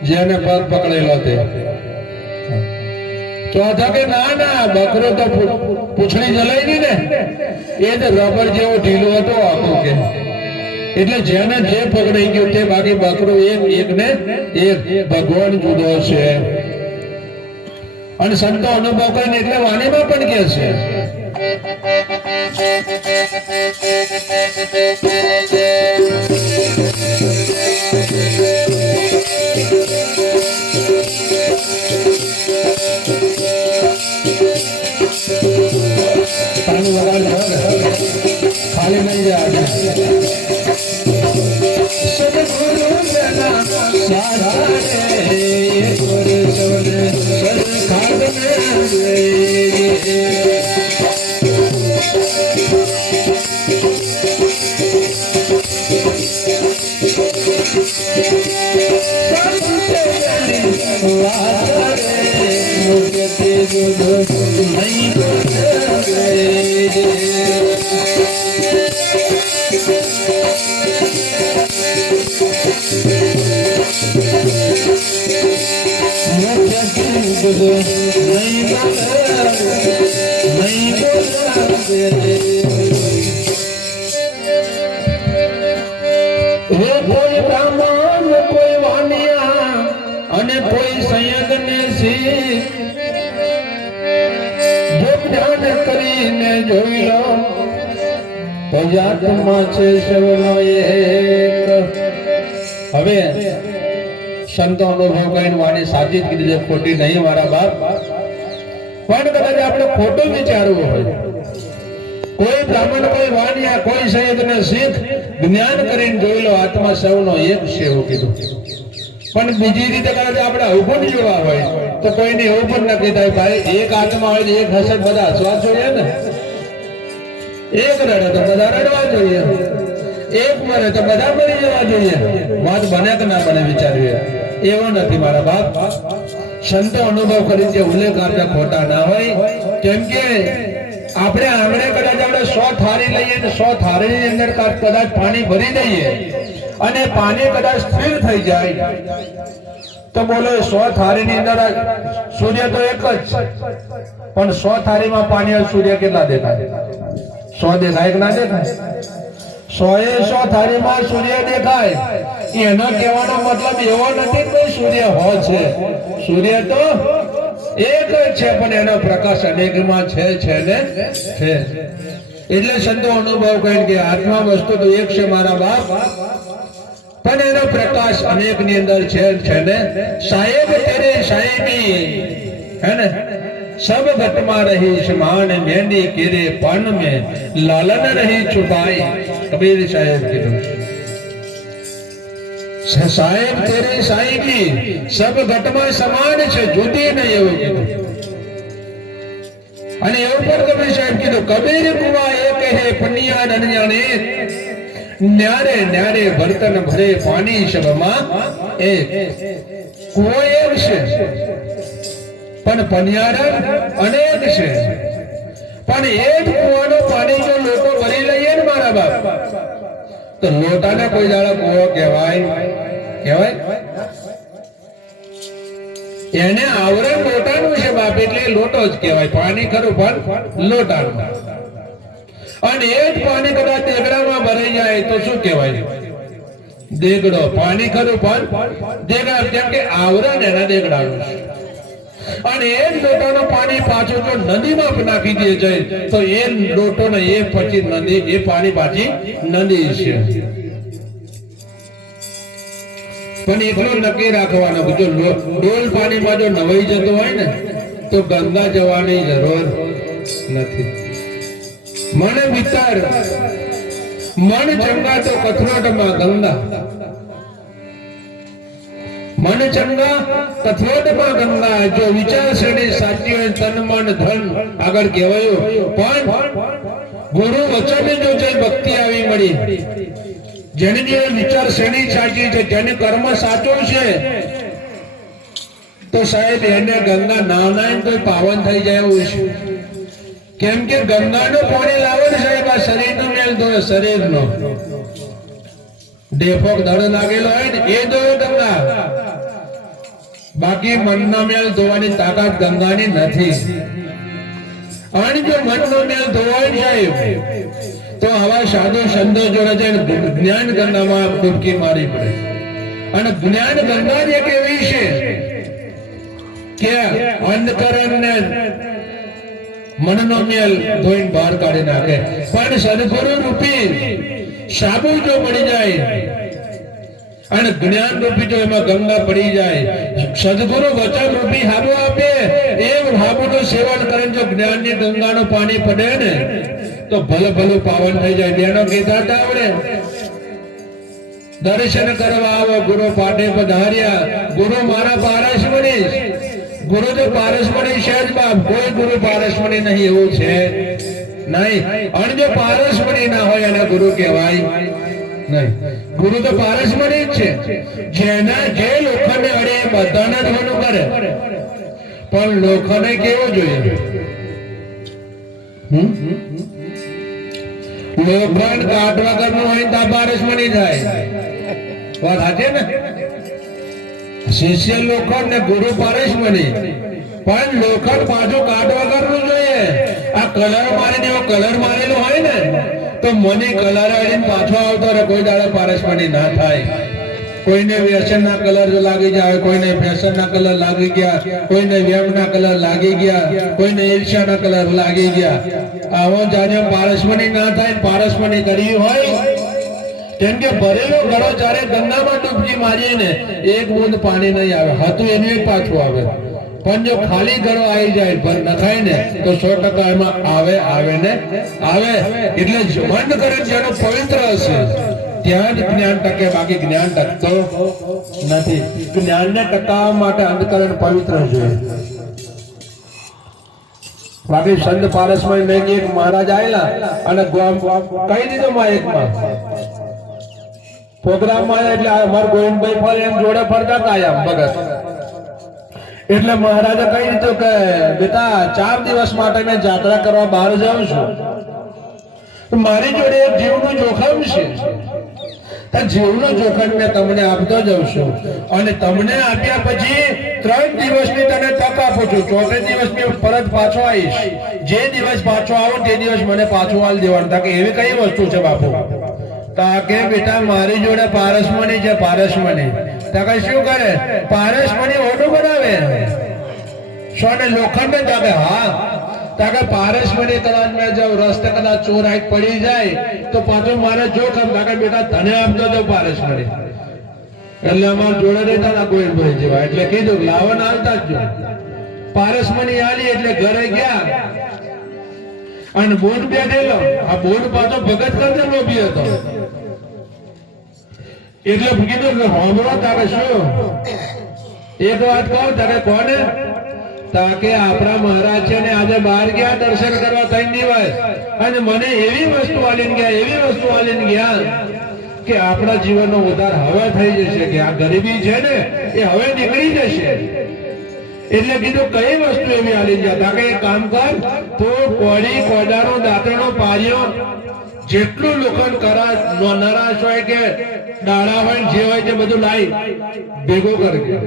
જેને પગ પકડેલો તે. ચોથા કે ના ના બકરો તો પૂંછડી જલાઈ ગઈ ને, એ જ રબર જેવો ઢીલો હતો આખું કે. એટલે જેને જે પકડાઈ ગયું તે, બાકી બકરો એક ને એક ભગવાન જુદો છે. અને સંતો અનુભવ કરીને એટલે વાણીમાં પણ કે છે પાણી વગાડ ખાલી નહીં જાય. કોઈ બ્રાહ્મણ, કોઈ વાણિયા અને કોઈ સંયગ ને શીખ, જો ધ્યાન કરીને જોઈ લો તો જાતમાં છે સૌનો એક. હવે સંતો અનુભવ કરીને વાણી સાચી જ કીધી છે, ખોટી નહીં મારા બાપ. પણ કદાચ આપણે ખોટું વિચારવું હોય કોઈ બ્રાહ્મણ, કોઈ વાણિયા, કોઈ સૈયદ ને શીખ જ્ઞાન કરીને જોઈ લો, આત્મા સૌનો એક છે એવું કીધું. પણ બીજી રીતે કદાચ આપણે અવગુણ જોવા હોય તો કોઈને એવું પણ નક્કી થાય, ભાઈ એક આત્મા હોય એક હશે, બધા હસવા જોઈએ ને. એક રડે તો બધા રડવા જોઈએ, એક મરે તો બધા મરી જવા જોઈએ. વાત બને કે ના બને વિચારવી, એવો નથી મારા બાપ. સંતો અનુભવ કરી જે ઉલ્લેખ આપણે ખોટા ના હોય. કેમ કે આપણે આંગણે કદાચ આપણે 100 થાળી લઈએ ને 100 થાળીની અંદર કદાચ પાણી ભરી દઈએ અને પાણી કદાચ સ્થિર થઈ જાય તો બોલો 100 થાળીની અંદર સૂર્ય તો એક જ, પણ 100 થાળીમાં પાણી હોય, સૂર્ય કેટલા દેખાય? 100 દેખાય કે ના દેખાય? 100 થાળીમાં સૂર્ય દેખાય. એનો કહેવાનો મતલબ એવો નથી કે સૂર્ય હોય છે, સૂર્ય તો એક જ છે, પણ એનો પ્રકાશ અનેકમાં છે ને છે. એટલે સંતો અનુભવ કહે કે આત્મા વસ્તુ તો એક છે મારા બાપ, પણ એનો પ્રકાશ અનેક ની અંદર છે ને. સાહેબ તેરે સાહેબી है ना, सब घटमा रही समान मेंढी केरे पन में लालन रही छुपाई. कबीर साहेब कીધું, સાહેબ તેરી સાહેબી સબ ઘટમાં સમાન છે, જુદી નહીં એવું કીધું. અને એવું પણ કબીર સાહેબ કીધું, કબીર કુવા એક હે પુણ્યા અનજાને, ન્યારે ન્યારે બર્તન ભરે પાણી સબમાં એક. કુવો એક છે પણ પનિયારા અનેક છે. પણ એક કુવાનું પાણી જો લોકો ભરી લઈએ ને મારા બાપ, તો લોટાને કોઈ દાડો કુવો કહેવાય? એને આવરણ લોટાનું છે બાપ, એટલે લોટો જ કહેવાય. પાણી ખરું પણ લોટાનું. અને એ જ પાણી કદાચ દેગડામાં ભરાઈ જાય તો શું કહેવાય? દેગડો. પાણી ખરું પણ દેગડા, કેમ કે આવરણ એના દેગડાનું છે. અને એ જ લોટાનું પાણી પાછું જો નદીમાં નાખી દે જાય તો એ લોટો ને એ પછી નદી, એ પાણી પાછી નદી છે. પણ એટલું નક્કી રાખવાનું કે જો ડોલ પાણીમાં જો નવાઈ જતો હોય ને તો ગંગા જવાની જરૂર નથી. મન વિચાર મન ચંગા તો કથરોટમાં ગંગા, મન ચંગા કથરોટમાં ગંગા. જો વિચાર શ્રેણી સાચી હોય, તન મન ધન આગળ કહેવાયું. પણ ગુરુ વચન જો જઈ ભક્તિ આવી મળી, જેની જે વિચાર શ્રેણી સાચી છે, જેને કર્મ સાચો છે, તો સાહેબ એને ગંગા નાવનાય તો પાવન થઈ જાય એવું છે. કેમ કે ગંગાનું પાણી લાવો ને સાહેબ, આ શરીરનો મેલ ધોવે, શરીરનો ડેફોક દડ લાગેલો હોય ને એ ધોવે ગંગા. બાકી મનનો મેલ ધોવાની તાકાત ગંગાની નથી. અને જો મનનો મેલ ધોવાય સાહેબ તો આવા સાધુ સંતો જોડે જઈને જ્ઞાન ગંગામાં ડૂબકી મારી પડે. અને જ્ઞાન ગંગા જ એક એવી છે કે અંધકરણ ને મનનો મેલ ધોઈને બહાર કાઢી નાખે. પણ સદગુરુ રૂપી સાબુ જો મળી જાય અને જ્ઞાન રૂપી જો એમાં ગંગા પડી જાય, સદગુરુ વચન રૂપી હાબુ આપે, એ હાબુનું સેવન કરીને જો જ્ઞાનની ગંગાનું પાણી પડે ને તો ભલે ભલું પાવન થઈ જાય. બેનો કીધા આવડે દર્શન કરવા આવો, ગુરુ પાટે પધાર્યા, ગુરુ મારા પારસમણી. ગુરુ તો પારસમણી છે જ બાપ, કોઈ ગુરુ પારસમણી નહીં એવું છે નહીં. અને જો પારસમણી ના હોય એને ગુરુ કહેવાય નહીં. ગુરુ તો પારસમણી જ છે. જેના જે લોકોને અડે બધાને ધોનું કરે, પણ લોકોને કેવું જોઈએ? લોખંડ કાટ વગરનું હોય તો પારસમણી થાય. વાત સાચી ને? શિષ્ય લોખંડ ને ગુરુ પારસમણી. પણ લોખંડ પાછું કાટ વગરનું જોઈએ. આ કલર મારીને એવો કલર મારેલો હોય ને તો મને કલર આવીને પાછો આવતો રહે, કોઈ દાડો પારસમણી ના થાય. કોઈને વ્યસન ના કલર લાગી જાય, કોઈને ફેશન ના કલર લાગી ગયા, કોઈને વ્યમ ના કલર લાગી ગયા, કોઈને ઈર્ષ્યા ના કલર લાગી ગયા. આવો જાણે પારસમણી ના થાય. પારસમણી કરી હોય કેમ કે ભરેલો ઘડો જ્યારે ગંગામાં ડૂબકી મારીએ ને એક બૂંદ પાણી નહીં આવે, હતું એનું એક પાછું આવે. પણ જો ખાલી ગળો આવી જાય ભર નખાય ને તો 100% એમાં આવે ને આવે. એટલે મન કરે જેનું પવિત્ર હશે ત્યાં જ જ્ઞાન ટકે, બાકી જ્ઞાન ટકતો નથી. જ્ઞાનને ટકાવવા માટે અંતકરણ પવિત્ર જોઈએ. બાકી સંત પારસમાં મેં એક મહારાજ આવેલા અને કહી દીધું એકમાં પ્રોગ્રામમાં, એટલે અમાર ગોવિંદભાઈ ફરે એમ જોડે ફરતા કાયમ ભગત. એટલે મહારાજે કહી દીધું કે બેટા 4 દિવસ માટે મેં જાત્રા કરવા બહાર જાઉં છું, મારી જોડે એક જીવનું જોખમ છે. જીવનું જોખમ મેં તમને આપતો જાઉં છું અને તમને આપ્યા પછી 3 દિવસની તને તક આપું છું. 4થે દિવસ મેં પરત પાછો આવીશ. જે દિવસ પાછો આવું તે દિવસ મને પાછું આલ દેવાનું. તાકે એવી કઈ વસ્તુ છે બાપુ? તાકે બેટા મારી જોડે પારસમણી છે, પારસમણી. તાકે શું કરે? પારસમણી ઓઢું બનાવે સોને લોખંડ. તાકે હા, તાકે પારસમણી કદાચ મેં જાઉં રસ્તે કદાચ ચોર આંખ પડી જાય તો પાછું મારે જોખમ. તાકે બેટા તને આપતો જાઉં પારસમણી. એટલે અમાર જોડે રહેતા ના ગોવિંદભાઈ જેવા. એટલે કીધું લાવન હાલતા જ જો. પારસમણી આલી એટલે ઘરે ગયા અને બોટ બેઠેલો. આ બોટ પાછો ભગત કરતે લોભી હતો. એટલે કીધું કે હોમરો. તાકે શું એક વાત કહું? તાકે કોને? તાકે આપણા મહારાજ છે ને આજે બહાર ગયા દર્શન કરવા 3 દિવસ અને મને એવી વસ્તુ આલીને ગયા, એવી વસ્તુ આલીને ગયા કે આપણા જીવનનો ઉદ્ધાર હવે થઈ જશે. કે આ ગરીબી છે ને એ હવે નીકળી જશે. એટલે કીધું કઈ વસ્તુ એવી આલી ગયા? તાકે એક કામ કર, તો કોડી કોડાનો દાંતણો પાર્યો જેટલું લોખંડ કરા નરાશ હોય કે ડાળા હોય જે હોય તે બધું લાઈ ભેગું કરજે.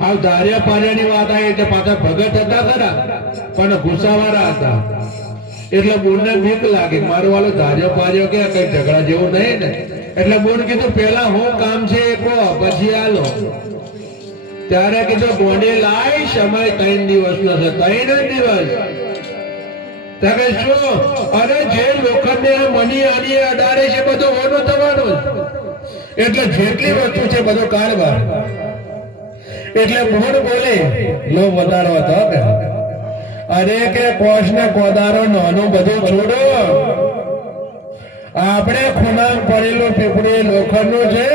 હા, ધાર્યા પાર્યાની વાત આવી એટલે પાછા ભગત હતા ખરા પણ ગુસ્સાવાળા હતા. એટલે બોનને બીક લાગે, મારો વાલો ધાર્યો પાર્યો કે કઈ ઝઘડા જેવું નહીં ને. એટલે બોન કીધું પેલા હું કામ છે એ કહો પછી આલો. ત્યારે કીધું ગોંડે લાય, સમય 3 દિવસનો છે. 3 દિવસ. ત્યારે શું? અરે જે લોખંડને મની આની અડાડે છે બધું ઓનું થવાનું. એટલે જેટલી વસ્તુ છે બધું કાઢવા. એટલે બોન બોલે લો વધારો હતો કે અરે કે કોષ ને કોદારો નાનું બધું છોડો. આપણે ખૂણા પડેલું પીપળી લોખંડનું છે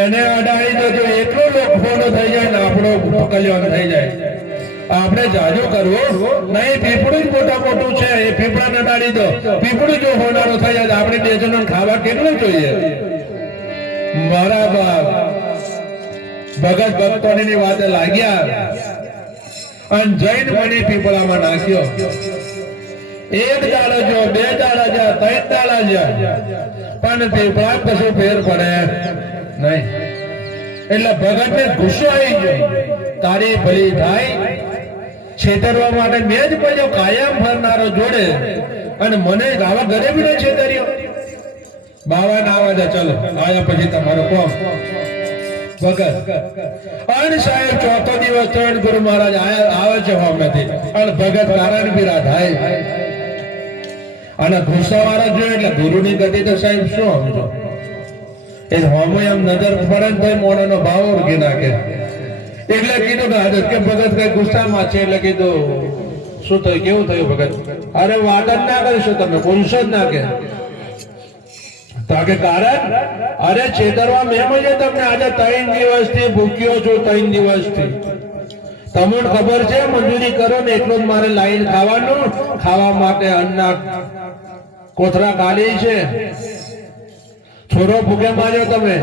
એને અડાડી દેજો. એટલું લોખંડનું થઈ જાય ને આપણો કલ્યાણ થઈ જાય. આપણે જાજુ કરવું નહીં. પીપળું જ મોટું છે, એ પીપળા ને અડાડી દો. પીપળું જો હોનારું થઈ જાય આપણે 2 જણને ખાવા કેટલું જોઈએ? મારા બાપ ભગત ભક્તોની વાતે લાગ્યા અને જૈન મણી પીપળામાં નાખ્યો. 1 દાડો જો, 2 દાડા જા, 3 દાડા જા, પણ પીપળા કશું ફેર પડે નહીં. એટલે ભગત ને ગુસ્સો આવી ગયો. તારી ભલી થાય છેતરવા માટે મેં જ પડ્યો કાયમ ફરનારો જોડે અને મને આવા ગરીબી ને છેતર્યો. બાવા ના આવે ચલો આયા પછી તમારો કોમ ભગત. અને સાહેબ 4થો દિવસ થયો ગુરુ મહારાજ આવે છે હોમેથી અને ભગત કારણ પીરા થાય અને ગુસ્સા વાળા જોયે એટલે ગુરુની ગતિ તો સાહેબ શું સમજો? એ હોમે એમ નજર પડે તો મોણાનો ભાવ ઓળખી નાખે. એટલે કીધું કે હાજર કે ભગત કઈ ગુસ્સામાં છે. એટલે કીધું શું થયું, કેવું થયું ભગત? અરે વાત જ ના કરીશું, તમે બોલશો જ ના કે. તાકે કારણ અરે છેતરવા મેમ છે તમને. આજે 3 દિવસથી ભૂખ્યો છું. 3 દિવસથી તમને ખબર છે મજૂરી કરો ને એટલું જ મારે લાઈન ખાવાનું. ખાવા માટે અન્ના કોથળા કાઢી છે. છોરો ભૂખે માર્યો તમે.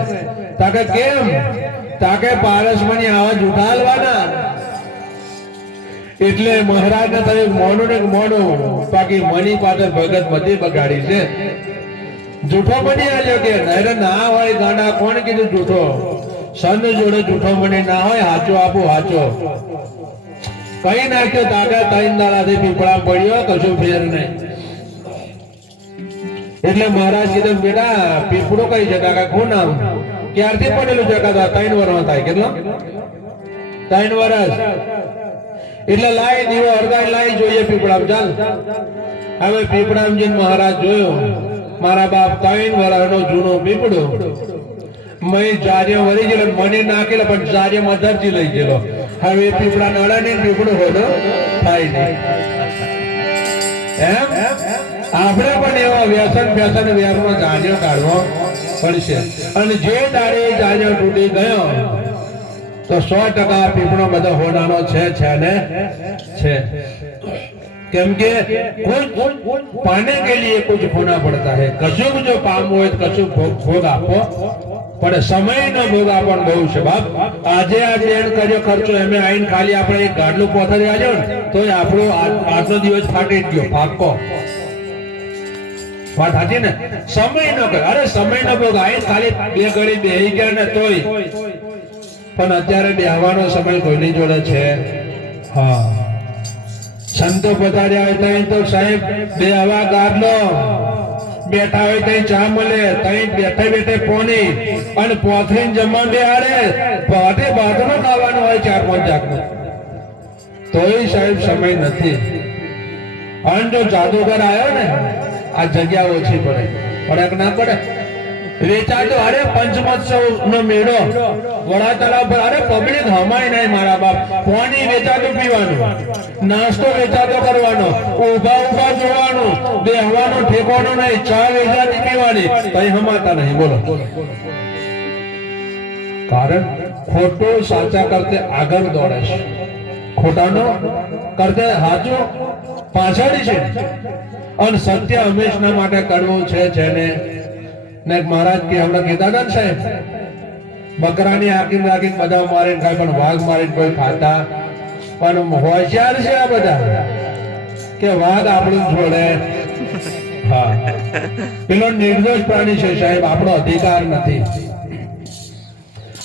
તાકે કેમ? તાકે પારસમણી આવા જુઠાલવાના. એટલે મહારાજ ને થયું મોનું ને મોનું. બાકી મની પાછળ ભગત બધી બગાડી છે. જૂઠો મની આવ્યો કે ના હોય ગાંડા. કોણ કીધું જૂઠો? સન જોડે જૂઠો મની ના હોય. હાચો આપો હાચો કઈ નાખ્યો. તાકે 3 દાડાથી પીપળા પડ્યો, કશું ફેર નહીં. એટલે મહારાજ કીધું બેટા પીપળું કઈ છે? કાકા કોણ નામ? ક્યારથી પડેલું છે? કાકા 3 વર્ષ થાય. કેટલો? 3 વર્ષ. એટલે લાઈ દીવો હરગાઈ લાઈ જોઈએ પીપળામ. ચાલ હવે પીપળામ જઈને મહારાજ જોયો. મારા બાપ 3 વર્ષનો જૂનો પીપળો. મેં જાર્યો વળી ગયેલો, મને નાખેલો પણ જાર્યમાં ધરતી લઈ ગયેલો હવે પીપળા નળે ને પીપળું હોડો થાય નહીં. એમ આપણે પણ એવા વ્યસન વ્યવહારમાં જાજો કાઢવો પડશે. અને જે દાડે જાજો તૂટી ગયો તો 100% પીપળો બધો હોનાનો છે ને છે. કેમ કે पाने के लिए कुछ खोना पड़ता है. कशुक जो पामो है कशुक भोग आपो પણ સમયનો ભોગ આપણ બહુ છે બાપ. આજે આ બેન કર્યો ખર્ચો એમે આઈને ખાલી આપણે એક ગાડલું પોથરી આજો ને તોય આપણો આજનો દિવસ ફાટી ગયો પાકો. વાત સાચી ને? સમયનો કર. અરે સમયનો ભોગ આઈને ખાલી બે ઘડી બેહી ગયા ને તોય. પણ અત્યારે બેહવાનો સમય કોઈની જોડે છે? હા, સંતો પધાર્યા હોય ત્યાં તો સાહેબ બે હવા ગાડલો, બેઠા હોય ત્યાં ચા મળે, ત્યાં બેઠે બેઠે પોની અને પોથરીને જમવા બેહાડે. ભાતે ભાતમાં ખાવાનું હોય 4-5 જાતનું. તોય સાહેબ સમય નથી. અને જો જાદુગર આવ્યો ને આ જગ્યા ઓછી પડે. પડે કે ના પડે? વેચાતો અરે પંચમોત્સવ નો મેળો વડા તળાવ પર. અરે પબ્લિક હમાય નહીં મારા બાપ. પાણી વેચાતું પીવાનું, નાસ્તો વેચાતો કરવાનો, ઉભા ઉભા જોવાનું, બેહવાનો ઠેકવાનો નહીં, ચા વેચાતી પીવાની, કઈ હમાતા નહીં. બોલો કારણ ખોટું સાચા કરતે આગળ દોડે છે, ખોટાનો કરતે સાચું પાછળ છે. અને સત્ય હંમેશા માટે કરવું છે જેને ને મહારાજ કે હમણાં કહેતા હતા ને સાહેબ, બકરાની હાકીને રાખીને બધા મારીને ખાય પણ વાઘ મારીને કોઈ ખાતા. પણ હોશિયાર છે આ બધા કે વાઘ આપણું છોડે. હા, પેલો નિર્દોષ પ્રાણી છે સાહેબ, આપણો અધિકાર નથી.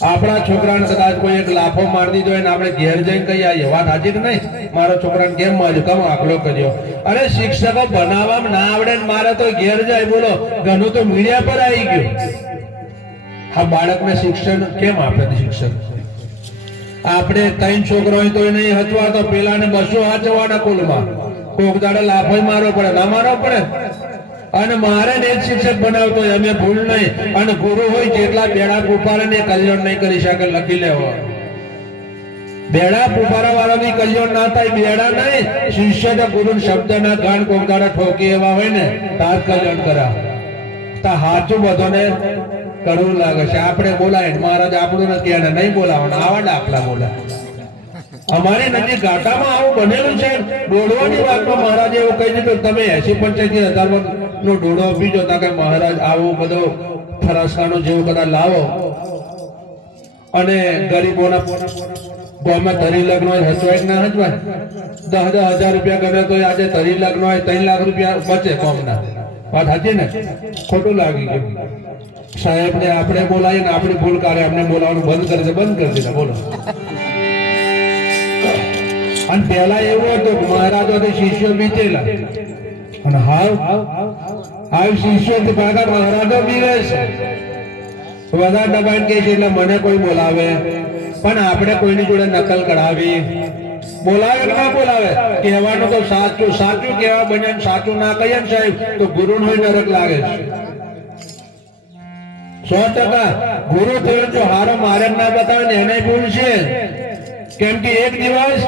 આપણા છોકરાને કદાચ કોઈ એક લાફો મારી દીધો હોય ને આપણે ઘેર જઈને કહી આવીએ, વાત સાચી કે નહીં? મારો છોકરાને કેમ માર્યો, કેમ આકલો કર્યો? અરે શિક્ષકો બનાવવામાં ના આવડે ને મારે તો ઘેર જાય. બોલો, ઘણું તો મીડિયા પર આવી ગયું. આ બાળકને શિક્ષણ કેમ આપે? શિક્ષક આપણે 3 છોકરો હોય તો નહીં હચવા તો પેલાને 200 હાચવાના કુલમાં. કોક દાડે લાફો મારવો પડે, ના મારવો પડે? અને મારે ને એક શિક્ષક બનાવતો અમે ભૂલ નહીં. અને ગુરુ હોય જેટલા બેડા પુપારે ને કલ્યાણ નહીં કરી શકે, લખી લેવો. બેડા પુપારા વાળાની કલ્યાણ ના થાય. બેડા નહીં, શિષ્ય તો ગુરુ શબ્દ ના ગાન કોક દાડા ઠોકી એવા હોય ને તાર કલ્યાણ કરા. તા હાચું બધાને કરવું લાગે છે. આપણે બોલાય મહારાજ આપણું નથી એને નહીં બોલાવવાના, આવા દાખલા બોલાય. અમારી નજીક ઘાટામાં આવું બનેલું છે. દોડવાની વાતમાં મહારાજ એવું કહી દીધું તમે 80-85,000 નો દોડો આપીજો. તા કે મહારાજ આવું બધો ફરાસખાનો જેવું કદાચ લાવો અને ગરીબોના ગામમાં તરી લગ્ન હોય, હચવાય ના હચવાય? 10,000 રૂપિયા ગમે તો આજે તરી લગ્ન હોય 3 લાખ રૂપિયા બચે ગામના. વાત સાચી ને? ખોટું લાગી ગયું. સાહેબ ને આપણે બોલાવીએ ને આપણી ભૂલ કાઢે, આપણે બોલાવવાનું બંધ કરી દીધા. બોલો. અને પહેલા એવું હતું કે મહારાજો શિષ્યો બીતેલા અને હાવ શિષ્યો પાછા મહારાજો બીવે છે. બધા દબાણ કે છે એટલે મને કોઈ બોલાવે, પણ આપણે કોઈની જોડે નકલ કરાવી. બોલાવે કે ના બોલાવે, કહેવાનું તો સાચું સાચું કહેવા બને, સાચું ના કહીએ ને સાહેબ તો ગુરુ નો નરક લાગે છે. 100% ગુરુ થયો જો હારો મારે ના બતાવે ને એને ભૂલ છે. કેમ કે એક દિવસ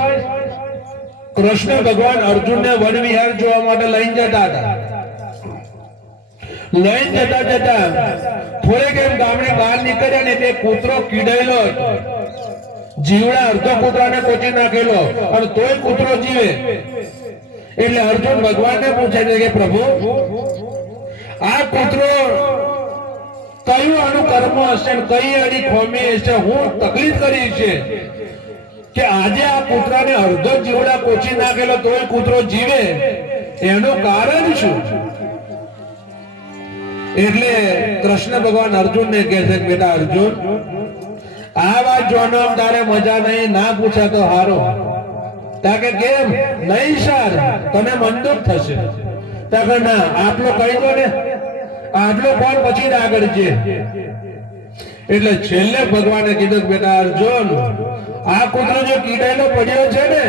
કૃષ્ણ ભગવાન અર્જુનને વન વિહાર જોવા માટે લઈને જતા હતા. લઈને જતા થોડેક એમ ગામની બહાર નીકળ્યા ને તે કૂતરો કીડાયેલો હતો. જીવડા અડધો કૂતરાને કોચી નાખેલો અને તોય કૂતરો જીવે. એટલે અર્જુન ભગવાનને પૂછે છે કે પ્રભુ આ કૂતરો કયું આનું કર્મ હશે, કઈ આની ખોમી હશે, હું તકલીફ કરી છે કે આજે આ કૂતરાને અડધો જીવડા કોચી નાખેલો તોય કૂતરો જીવે, એનું કારણ શું? એટલે કૃષ્ણ ભગવાન અર્જુનને કહે છે કે બેટા અર્જુન, આ વાત જોવાનો તારે મજા નહીં, ના પૂછા તો હારો. તાકે કેમ નહીં સર, તને મન દુઃખ થશે. તાકે ના, આટલો કહી દો ને, આટલો કોણ પછી આગળ છે. એટલે છેલ્લે ભગવાને કીધું બેટા અર્જુન, આ કૂતરો જો કીડાયેલો પડ્યો છે ને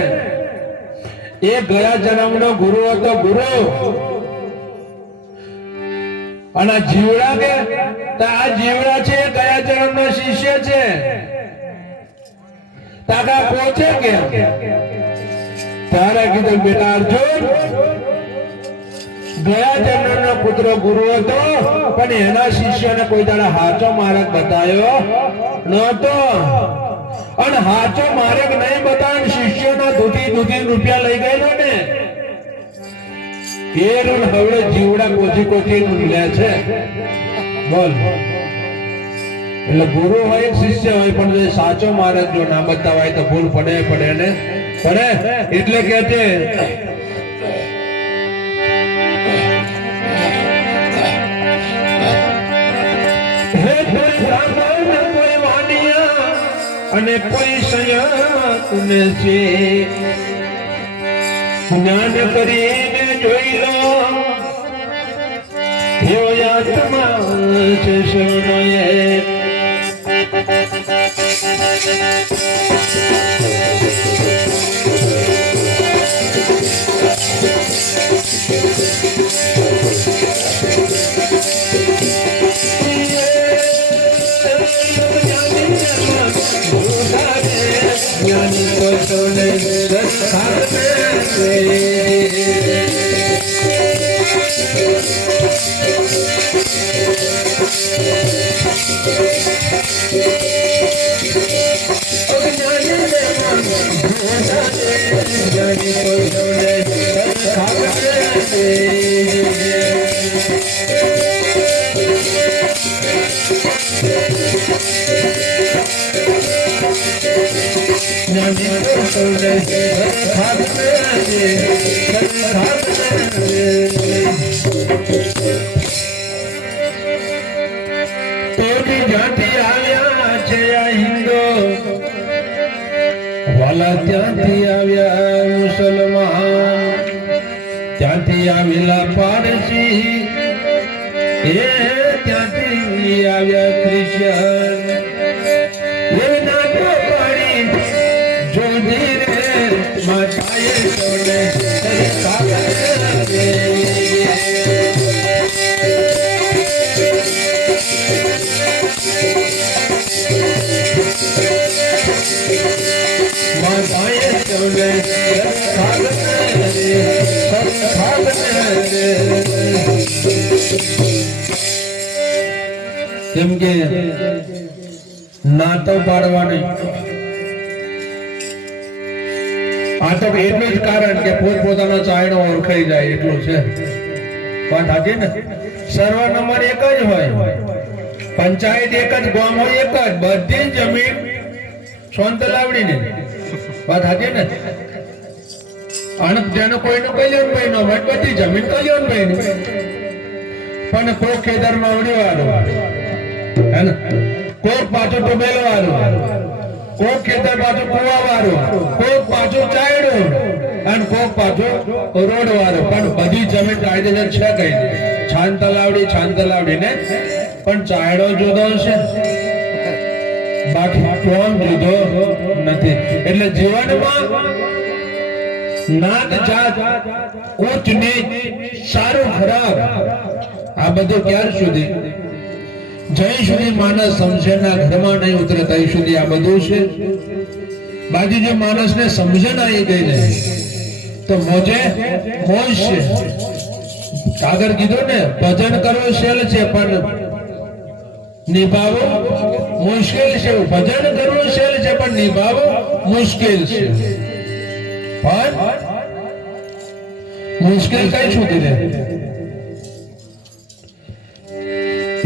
એ ગયા જન્મનો ગુરુ હતો, ગુરુ. અને જીવડા કે આ જીવડા છે ગયા જન્મનો શિષ્ય છે. તાકા પહોંચે કેમ? ત્યારે કીધું બેટા અર્જુન, ગયા જન્મનો પુત્ર ગુરુ હતો, પણ એના શિષ્યને કોઈ દાડો હાચો માર્ગ બતાવ્યો નહોતો. અને હાચો માર્ગ નહીં બતાવે શિષ્યોના દૂધી રૂપિયા લઈ ગયેલો ને એ રૂલ હવે જીવડા કોચી લે છે. બોલ. એટલે ગુરુ હોય શિષ્ય હોય, પણ જો સાચો માર્ગ જો ના બતાવાય તો ભૂલ પડે ને પડે. એટલે કે છે કોઈ વાણિયા અને કોઈ સંયતને છે, જ્ઞાન કરીને જોઈ લો યો આત્મા છે શરણોએ. જ્ઞાની કોને ત્યાંથી આવ્યા મુસલમાન, ત્યાંથી આવેલા પારસી, ત્યાંથી આવ્યા ક્રિશ્ચન. એ નાકો પાડી જોધી રે માતાએ તોને કેમ કે નાતો પાડવાની આ તો એટલું જ કારણ કે પોતપોતાનો ચાયડો ઓળખાઈ જાય એટલું છે. વાત સાચી ને? સર્વ નંબર એક જ હોય, પંચાયત એક જ, ગામ હોય એક જ, બધી જમીન સોન તલાવડીની. વાત સાચી ને? અને જેનો કોઈનો કલ્યાણભાઈ નો હોય, બધી જમીન કલ્યાણભાઈ ની. પણ કોઈ ખેતર માં ઉડી વાળો હે ને, કોઈ પાછું ટોબેલો વાળો, કોઈ ખેતર પાછું કુવા વાળો, કોઈ પાછું ચાયડું અને કોઈ પાછું રોડ વાળો. પણ બધી જમીન કાયદેસર છે કઈ છાન તલાવડી ને, પણ ચાયડો જુદો છે બાકી કોમ જુદો નથી. એટલે જીવનમાં નાત જાત ઉચ્ચ નીચ સારું ખરાબ આ બધું ક્યાર સુધી? જય સુધી માણસ સમજણના ઘરમાં નહીં ઉતરે ત્યાં સુધી આ બધું છે. બાજુ જો માણસને સમજણ આવી ગઈ ને તો મોજ છે. આગળ કીધું ને, ભજન કરવું સહેલ છે પણ નિભાવવું મુશ્કેલ છે. ભજન કરવું સહેલ છે પણ નિભાવવું મુશ્કેલ છે. પણ મુશ્કેલ કઈ સુધી રહે?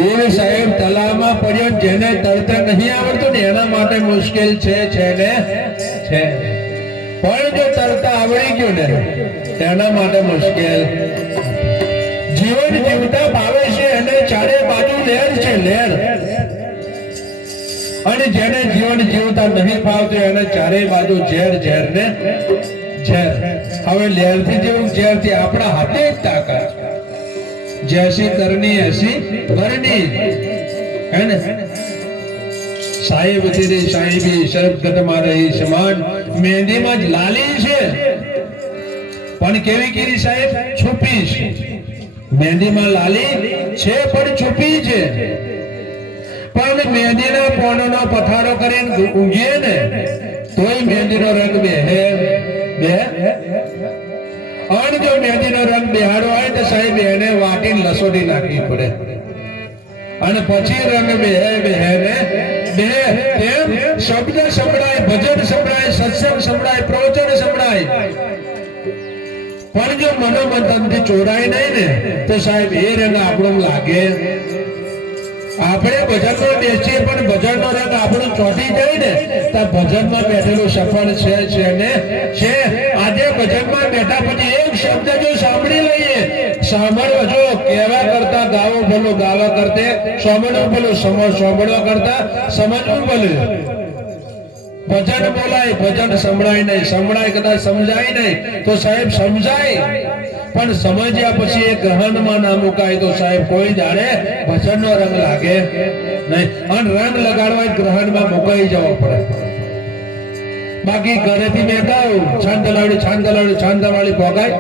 એ સાહેબ તલાવમાં પડ્યો, જેને તરતા નહીં આવડતું ને એના માટે મુશ્કેલ છે ને છે. પણ જો તરતા આવડી ગયું ને તેના માટે મુશ્કેલ. જીવન જીવતા ભાવે છે એને ચારે બાજુ લહેર છે, લહેર. અને જેને જીવન જીવતા નહીં ભાવતું એને ચારે બાજુ ઝેર ને ઝેર. હવે લહેર થી જેવું ઝેર થી આપણા હાથે જ તાકાત. जैसी करनी ऐसी भरनी है ना। साहेब तेरे साहेबी शरद તમારે સમાન મહેંદીમાં જ લાલી છે પણ કેવી કેવી સાહેબ છુપી છે. મહેંદીમાં લાલી છે પણ છુપી છે. પણ મહેંદીના પોણનો પથારો કરીને ઊંઘીએ ને તોય મહેંદીનો રંગ બે અને જો મહેંદીનો રંગ બેહાડો હોય તો સાહેબ એને વાટીને લસોટી નાખવી પડે અને પછી રંગ બે તેમ શબ્દ સંભળાય, ભજન સંભળાય, સત્સંગ સંભળાય, પ્રવચન સંભળાય, પણ જો મનોમંથનથી ચોરાય નહીં ને તો સાહેબ એ રંગ આપણો લાગે. આપણે ભજનમાં બેસીએ પણ ભજનનો રંગ આપણો ચોટી જાય ને તો ભજનમાં બેઠેલું સફળ છે ને છે. આજે ભજનમાં બેઠા પછી એક શબ્દ જો સાંભળી લઈએ, સાંભળો જો કહેવા કરતા ગાવો ભલો, ગાવા કરતે સાંભળો ભલો, સાંભળવા કરતા સમજવું ભલું. ભજન બોલાય, ભજન સંભળાય નહીં, સંભળાય કદાચ સમજાય નહીં તો સાહેબ સમજાય, પણ સમજ્યા પછી એ ગ્રહણમાં ના મુકાય તો સાહેબ કોઈ જાણે ભજનનો રંગ લાગે નહીં. અને રંગ લગાડવા ગ્રહણમાં મુકાઈ જવો પડે. બાકી ઘરેથી મેં કહું છાંદલાવડી ભોગાય.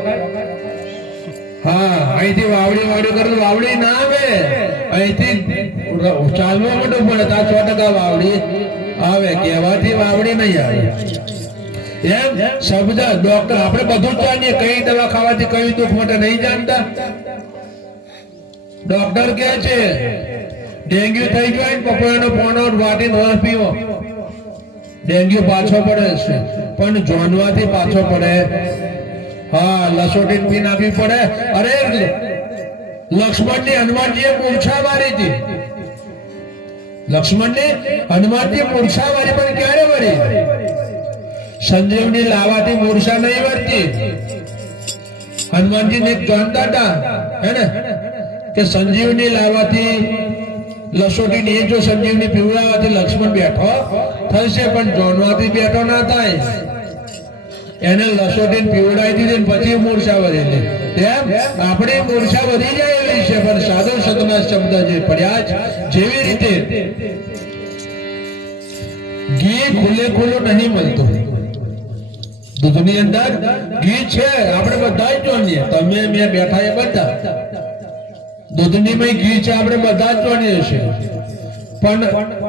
હા, અહીંથી વાવડી કરું વાવડી ના આવે, અહીંથી ચાલવા માંડવું પડે તો 100% વાવડી આવે, કહેવાથી વાવડી નહીં આવે. એમ શબ્દ ડોક્ટર આપણે બધું જ જાણીએ, કઈ દવા ખાવાથી કયું દુઃખ માટે નહીં જાણતા. ડોક્ટર કહે છે ડેન્ગ્યુ થઈ ગયો ને પપૈયાનો પોણો વાટીને રસ પીવો, ડેન્ગ્યુ પાછો પડે છે, પણ જોનવાથી પાછો પડે. હા, લસોટી પી નાખવી પડે. અરે લક્ષ્મણની હનુમાનજીએ મૂર્છા મારી હતી, લક્ષ્મણને હનુમાનજી મૂર્છા મારી, પણ ક્યારે મરી? સંજીવની લાવાથી મૂર્છા નહીં મરતી. હનુમાનજી ને જાણતા હતા હે ને કે સંજીવની લાવાથી લસોટી ને જો સંજીવની પીવડાવવાથી લક્ષ્મણ બેઠો થશે, પણ જોનવાથી બેઠો ના થાય. એને લસોટી પીવડાવી દીધી પછી મૂર્છા વધેલી. તેમ આપણી મૂર્છા વધી જાયેલી છે, પણ સાધુ સંતના શબ્દ જે પડ્યા જેવી રીતે ઘી ખુલ્લું નહીં મળતું. દૂધની અંદર ઘી છે, આપણે બધા જ જાણીએ, તમે મેં બેઠા એ બધા દૂધની માં ઘી છે, આપણે બધા જ જાણીએ છીએ, પણ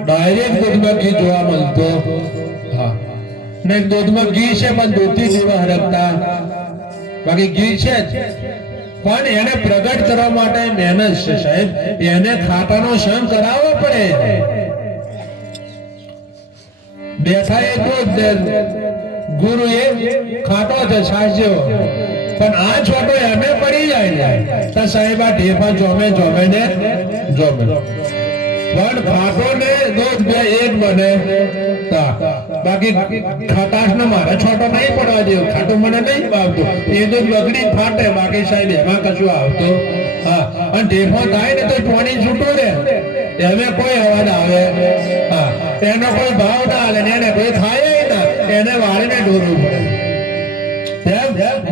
ડાયરેક્ટ દૂધમાં ઘી જોવા મળતો. હા, ને દૂધમાં ઘી છે પણ દૂધથી જેવા હરકતા, બાકી ઘી છે જ, પણ એને પ્રગટ કરવા માટે મહેનત છે સાહેબ. એને ખાટાનો સંગ કરાવવો પડે. બેઠા એ ગુરુ એ ખાટો છે છાશ જેવો, પણ આ છોટો એમે પડી જાય તો સાહેબ આ ઢેફા જોમે ને જોમે. પણ ખાટો ને દૂધ બે એક બને, બાકી ખટાશ ને મારે છોટો નહીં પડવા દેવો. ખાટું મને નહીં ભાવતું, એ દૂધ બગડી ફાટે, બાકી સાહેબ એમાં કશું આવતું. હા, અને ઢેફો થાય ને તો પાણી છૂટું રે, એમે કોઈ અવાજ આવે. હા, એનો કોઈ ભાવ ના હાલે ને એને કોઈ થાય ના, એને વાળીને ઢોરવું પડે.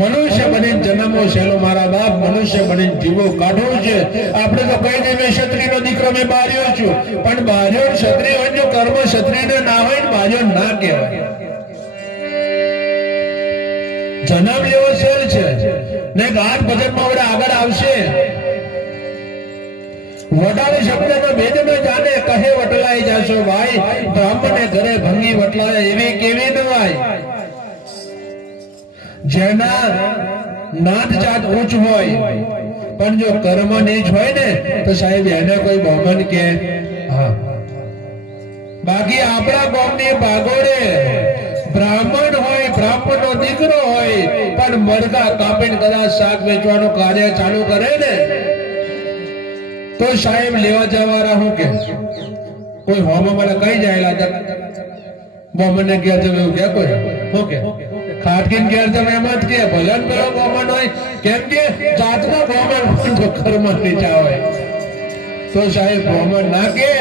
મનુષ્ય બનીને જન્મો છેલ્લો મારા બાપ, મનુષ્ય બનીને જીવો કાઢવું છે. આપણે તો કઈ દે મેં ક્ષત્રિયનો દીકરો મેં બાર્યો છું, પણ બાર્યો ક્ષત્રિય હોય, જો કર્મ ક્ષત્રિય ના હોય ને બાર્યો ના કહેવાય. જન્મ એવો શેર છે ને ગાઢ ભજનમાં વડે આગળ આવશે. વડાલે શબ્દનો ભેદ ન જાણે, કહે વટલાઈ જાશો ભાઈ, બ્રાહ્મણે ઘરે ભંગી વટલાય એવી કેવી નવાય. જેના નાત જાત ઉચ્ચ હોય પણ જો કર્મ નીચ હોય ને તો સાહેબ એને કોઈ બહમન કે. હા, બાકી આપણા ગામની ભાગોળે બ્રાહ્મણ હોય, બ્રાહ્મણનો દીકરો હોય, પણ મરઘા કાપીને કદાચ શાક વેચવાનું કાર્ય ચાલુ કરે ને તો સાહેબ લેવા જવાના હું કે કોઈ હોમ મને કઈ જાયેલા બહમન ને ઘેર જવું કે કોઈ હું કે ખાટકીન ઘેર તમે એમ જ કે ભજન કરો બહમન હોય, કેમ કે જાતનો બહમન કર્મ નીચા હોય તો સાહેબ બહમન ના કે.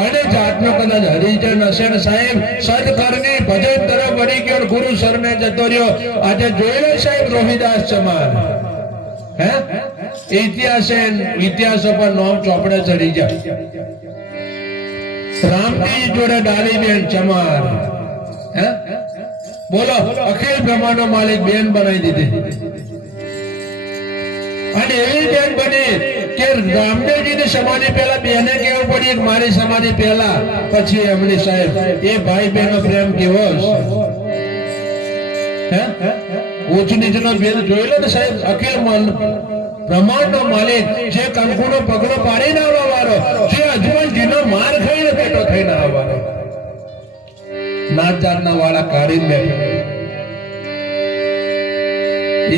અને જાતનો કદાચ હરિજન હશે ને સાહેબ સદકર્મી ભજન તરફ વળી ગયો, ગુરુ શરણે જતો રહ્યો. આજે જોઈ લો સાહેબ રોહિદાસ ચમાર, હે ઇતિહાસ પર નામ ચોપડે ચડી જાય. રામજી જોડે ડાલીબેન ચમાર, હે બોલો, અખિલ બ્રહ્માંડનો માલિક બેન બનાવી દીધી. અને એવી બેન બની કે રામદેવજીની સમાધિ પહેલા બેને કેવું પડ્યું કે મારી સમાધિ પહેલા પછી એમની સાહેબ એ ભાઈ બહેનો પ્રેમ કેવો હે ઊંચ નીચનો ભેદ જોઈ લો ને સાહેબ અખિલ બ્રહ્માંડનો માલિક જે કંકુનો પગલો પાડીને આવવા વાળો જે અજમલજીનો માર ખાઈને પેટો થઈને આવવાનો નાત જાતના વાળા કાઢીને બેઠો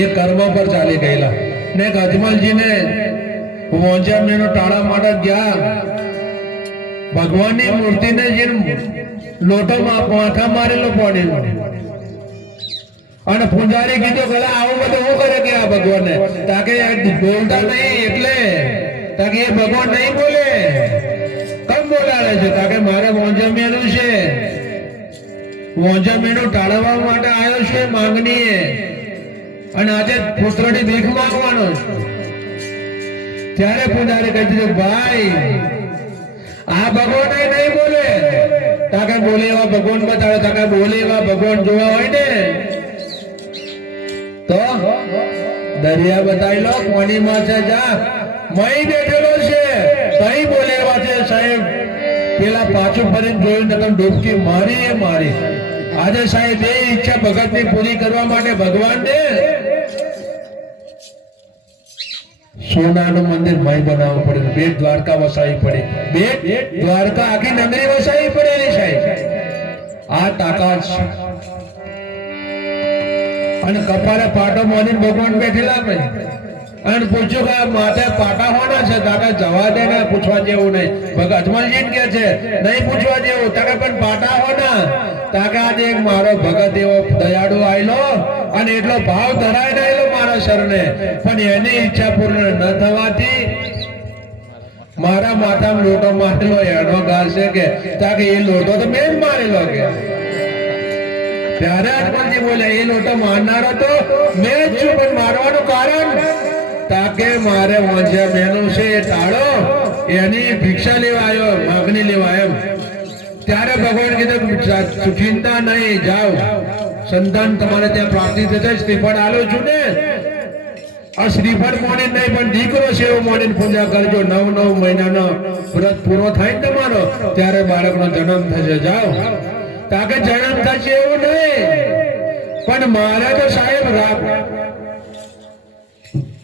એ કર્મ પર ચાલી ગયેલા ને અજમલજીને મોંજામીનો ટાળા માટે ગયા ભગવાનની મૂર્તિને જે લોટો માથા મારેલો પડેલો અને પૂજારી કીધું કે આવું બધું હું કરે કે આ ભગવાનને તાકે બોલતા નહીં એટલે તાકે એ ભગવાન નહીં બોલે કમ બોલાવે છે તાકે મારે મોંજામીનું છે મોંજામીનું ટાળવા માટે આવ્યો છે માંગણીએ અને આજે પુત્રની ભીખ માંગવાનો ત્યારે પૂજારી કહી દીધું ભાઈ આ ભગવાન નહીં બોલે તાકે બોલે એવા ભગવાન બતાવે તાકે બોલે એવા ભગવાન જોવા હોય ને તો દરિયા બતાવી લો પાણીમાં છે જા મહી બેઠેલો છે તઈ બોલે એવા છે સાહેબ પેલા પાછું ફરીને જોયું ને ડૂબકી મારી એ મારી આજે સાહેબ એ ઈચ્છા ભગતની પૂરી કરવા માટે ભગવાનને સોનાનું મંદિર મય બનાવવું પડ્યું બે દ્વારકા વસાવી પડી બે દ્વારકા આખી નગરી વસાવી પડેલી સાહેબ આ તાકાત અને કપારે પાટો મોદીને ભગવાન બેઠેલા ભાઈ અને પૂછ્યું કે માથે પાટા હોના છે તાકે જવા દે ને પૂછવા જેવું નહીં ભગત અજમલજી કે છે નહીં પૂછવા જેવું તાકે પણ પાટા હોના તાકે આજે એક મારો ભગત એવો દયાળુ આયલો અને એટલો ભાવ ધરાઈને આયલો મારા શરણે પણ એની ઈચ્છા પૂર્ણ ન થવાથી મારા માથામાં લોટો મારેલો એનો ગાલ છે કે તાકે એ લોટો તો મેં જ મારેલો કે ત્યારે અજમલજી બોલ્યા એ લોટો મારનારો તો મેં જ છું પણ મારવાનું કારણ તાકે મારે વાંચ્યા મેનું છે એ ટાળો એની ભિક્ષા લેવા આવ્યો માગણી લેવા એમ ત્યારે ભગવાન કીધું ચિંતા નહીં જાઓ સંતાન તમારે ત્યાં પ્રાપ્તિ થશે શ્રીફળ આલો છું ને આ શ્રીફળ મોડી નહીં પણ દીકરો છે એવો મોડીને પૂજા કરજો 9 મહિનાનો વ્રત પૂરો થાય ને તમારો ત્યારે બાળકનો જન્મ થશે જાઓ તાકે જન્મ થશે એવું નહીં પણ મારે તો સાહેબ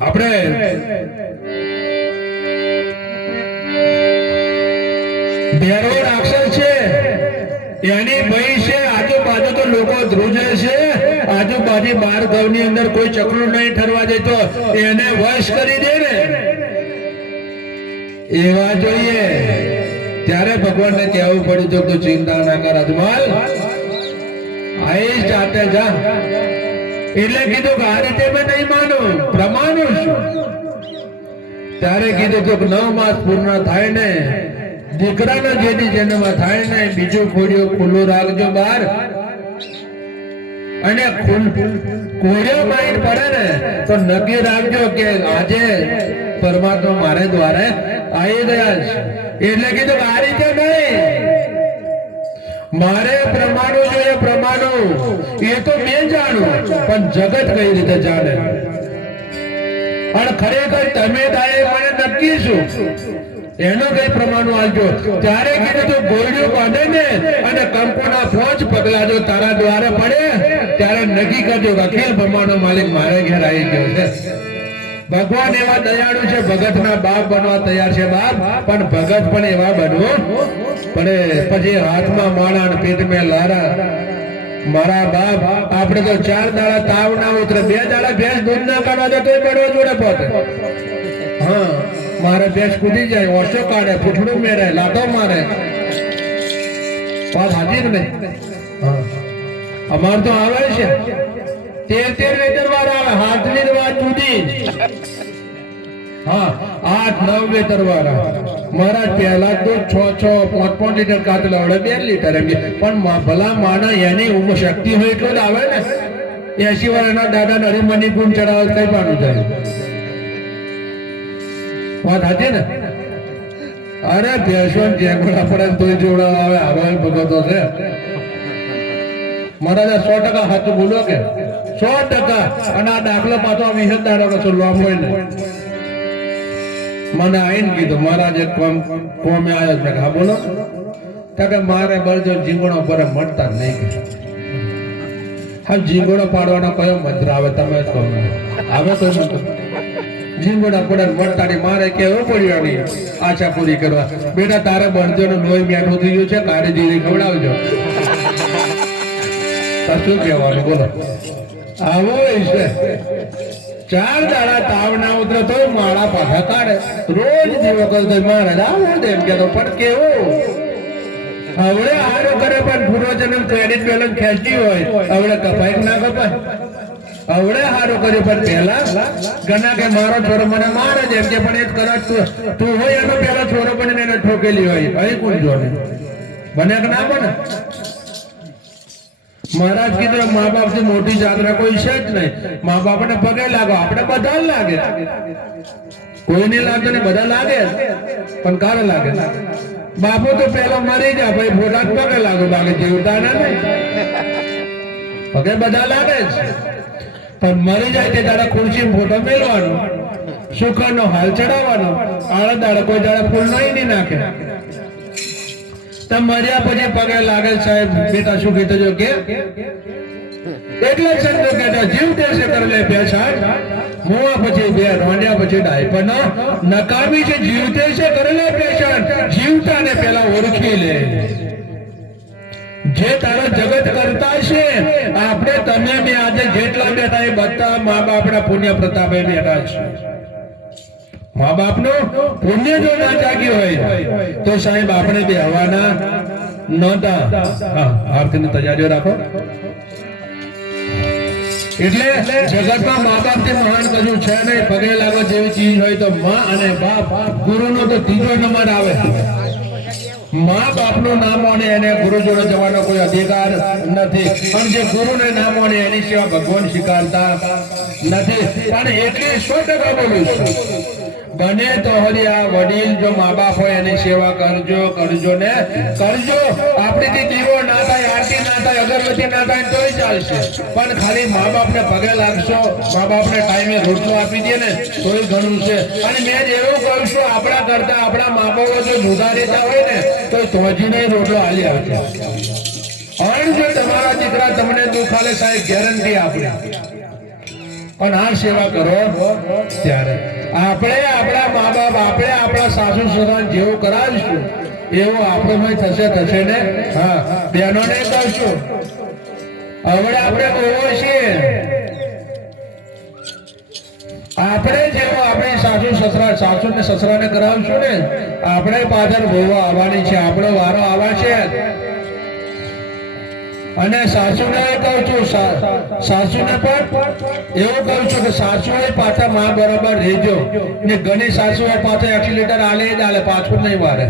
આપણે ભેરો રાક્ષસ છે એની ભાઈ છે આજુબાજુ તો લોકો ધ્રુજે છે આજુબાજુ 12 ગામની અંદર કોઈ ચક્ર નહીં ઠરવા દેતો એને વશ કરી દે ને એવા જોઈએ ત્યારે ભગવાનને કહેવું પડ્યું તો ચિંતા ના કર અજમલ આઈ જાતે જા એટલે કીધું કે આ રીતે મેં નહીં માનું પ્રમાણું છું ત્યારે કીધું કે 9 માસ પૂર્ણ થાય ને દીકરાનો જેથી જન્મ થાય ને બીજું ખોડિયો ખુલ્લું રાખજો બહાર અને ખોડિયો માઈન પડે ને તો નક્કી રાખજો કે આજે પરમાત્મા મારે દ્વારે આવી ગયા છે એટલે કીધું આ રીતે નહીં મારે પ્રમાણું જોઈએ પ્રમાણું એ તો મેં જાણું પણ જગત કઈ રીતે જાણે અને ખરેખર તમે તારે મને નક્કી છું એનો કઈ પ્રમાણું આવજો ત્યારે કીધું તો ગોળીઓ બાંધે ને અને કંકુના 5 પગલા જો તારા દ્વારે પડે ત્યારે નક્કી કરજો કે અખિલ બ્રહ્માંડનો માલિક મારે ઘેર આવી ગયો છે ભગવાન એવા દયાળુ છે ભગતના બાપ બનવા તૈયાર છે બાપ પણ ભગત પણ એવા બનવો પડે પછી હાથમાં માળા અને પેટમાં લારા મારા બાપ આપણે તો 4 દાડા તાવ ના ઉતરે 2 દાડા ભેંસ દૂધ ના કાઢવા દે તોય પડવો જોડે પોતે હા મારે ભેંસ કૂદી જાય ઓછો કાઢે પૂછડું મેરે લાતો મારે વાત હાજી ને અમાર તો આવે છે 13 વેતર વાર આવે હાથની વાત જુદી હા 8-9 વેતર વાર મારા પહેલા તો 6-5 લીટર કાતલ આવડે 2 લીટર એમ પણ ભલા માના એની ઉંમર શક્તિ હોય એટલો જ આવે ને 80 વર્ષના દાદા નરીમની ગુણ ચડાવે કઈ પાનું જાય વાત હતી ને અરે ભેંસો જેગડા પડે તોય જોડા આવે આવા ભગતો છે મારા 100% સાચું બોલો કે 100% અને આ દાખલો પાછો વિહત દાડો છો લાંબો ને મને આઈને કીધું મહારાજ એક કોમે આવ્યો મેં હા બોલો કે મારે બળજો જીંગણો પર મળતા જ નહીં. હા જીંગણો પાડવાનો કયો મંત્ર આવે તમે જ કહો આવે તો જીંગોડા પડે મળતાની મારે કેવું પડ્યું નહીં આશા પૂરી કરવા. બેટા તારે બળજો નું લોહી મીઠું થઈ ગયું છે કાળી જીરી ખવડાવજો. શું કહેવાનું બોલો આવો છે. 4 દાડા તાવ ના ઉતરે તો માળા પાછા કાઢે રોજ જીવો કરતો મહારાજ આવો એમ કેતો પણ કેવું હવે આરો કરે પણ પૂર્વજન્મ ક્રેડિટ બેલેન્સ ખેંચી હોય હવે કપાય ના કપાય. હવે હારો કર્યો પણ પહેલા ગણા કે મારો છોરો મને મારે જેમ કે પણ એ જ કરાત તું હોય એનો પેલો છોરો પણ એને ઠોકેલી હોય અહીં કોણ જોને બને કે ના બને. મહારાજ કીધું મા બાપ થી મોટી જાત્રા કોઈ છે જ નહીં. મા બાપ ને પગે લાગો આપણે બધા લાગે કોઈ નહીં લાગતું ને બધા લાગે પણ કારે લાગે બાપુ તો પેલો મરી જાય ભાઈ ફોટા પગે લાગો બાકી જીવતા ને પગે બધા લાગે જ પણ મરી જાય તે દાડા ખુરશી ફોટો મેળવાનો સુખર નો હાલ ચડાવવાનો આળા દાડા કોઈ દાડા ફૂલ નહીં નાખે. મર્યા પછી પગે લાગે સાહેબ બેટા શું કીધું જો કે એટલે શબ્દ કહેતા જીવ દેશે કર લે પેશાન મોવા પછી બે રોંડ્યા પછી ડાયપર નો નકામી છે જીવ દેશે કર લે પેશાન જીવતાને પેલા ઓળખી લે. જે તારો જગત કરતા છે આપણે તમે મેં આજે જેટલા બેઠા એ બધા મા બાપના પુણ્ય પ્રતાપે બેઠા છે. મા બાપ નો પુણ્ય જો ના જાગ્યું હોય તો સાહેબ આપણે બે હવાના નહોતા. આરતીની તૈયારીઓ રાખો. એટલે જગતમાં મા બાપ થી મહાન કશું છે નહીં. પગે લાગો જેવી ચીજ હોય તો મા અને બાપ ગુરુ નો તો ત્રીજો નંબર આવે. મા બાપ નું નામ અને એને ગુરુ જોડે જવાનો કોઈ અધિકાર નથી. પણ જે ગુરુ ને નામ અને એની સેવા ભગવાન સ્વીકારતા નથી. પણ એટલી 100% બોલું છું બને તો હરી આ વડીલ જો મા બાપ હોય એની સેવા કરજો ને કરજો. આપણીથી દીવો ના થાય આરતી ના થાય અગરબત્તી ના થાય તોય ચાલશે પણ ખાલી મા બાપ ને પગે લાગશો મા બાપ ને ટાઈમે રોટલો આપી દે ને તોય ઘણું છે. અને મેં એવું કહું છું આપણા કરતા આપણા મા બાપ જો જુદા રહેતા હોય ને તો તોજીને રોટલો હાલી આવશે. અને જો તમારા દીકરા તમને દુઃખ આલે સાહેબ ગેરંટી આપણી પણ આ સેવા કરો ત્યારે આપણે આપણા મા બાપ આપણે આપણા સાસુ સસરા જેવું કરાવીશું એવું આપણો થશે ને. હા બહેનોને કહીશું હવે આપણે ઓવો છીએ આપણે જેવું આપણી સાસુ ને સસરાને કરાવશું ને આપણે પાછળ વહુ આવવાની છે આપણો વારો આવશે. અને સાસુને કહું છું સાસુને પણ એવું કહું છું કે સાસુએ પાછા માં બરોબર રહેજો ને ઘણી સાસુએ પાછા એક્સિલેટર આલે જ આલે પાછું નહીં વારે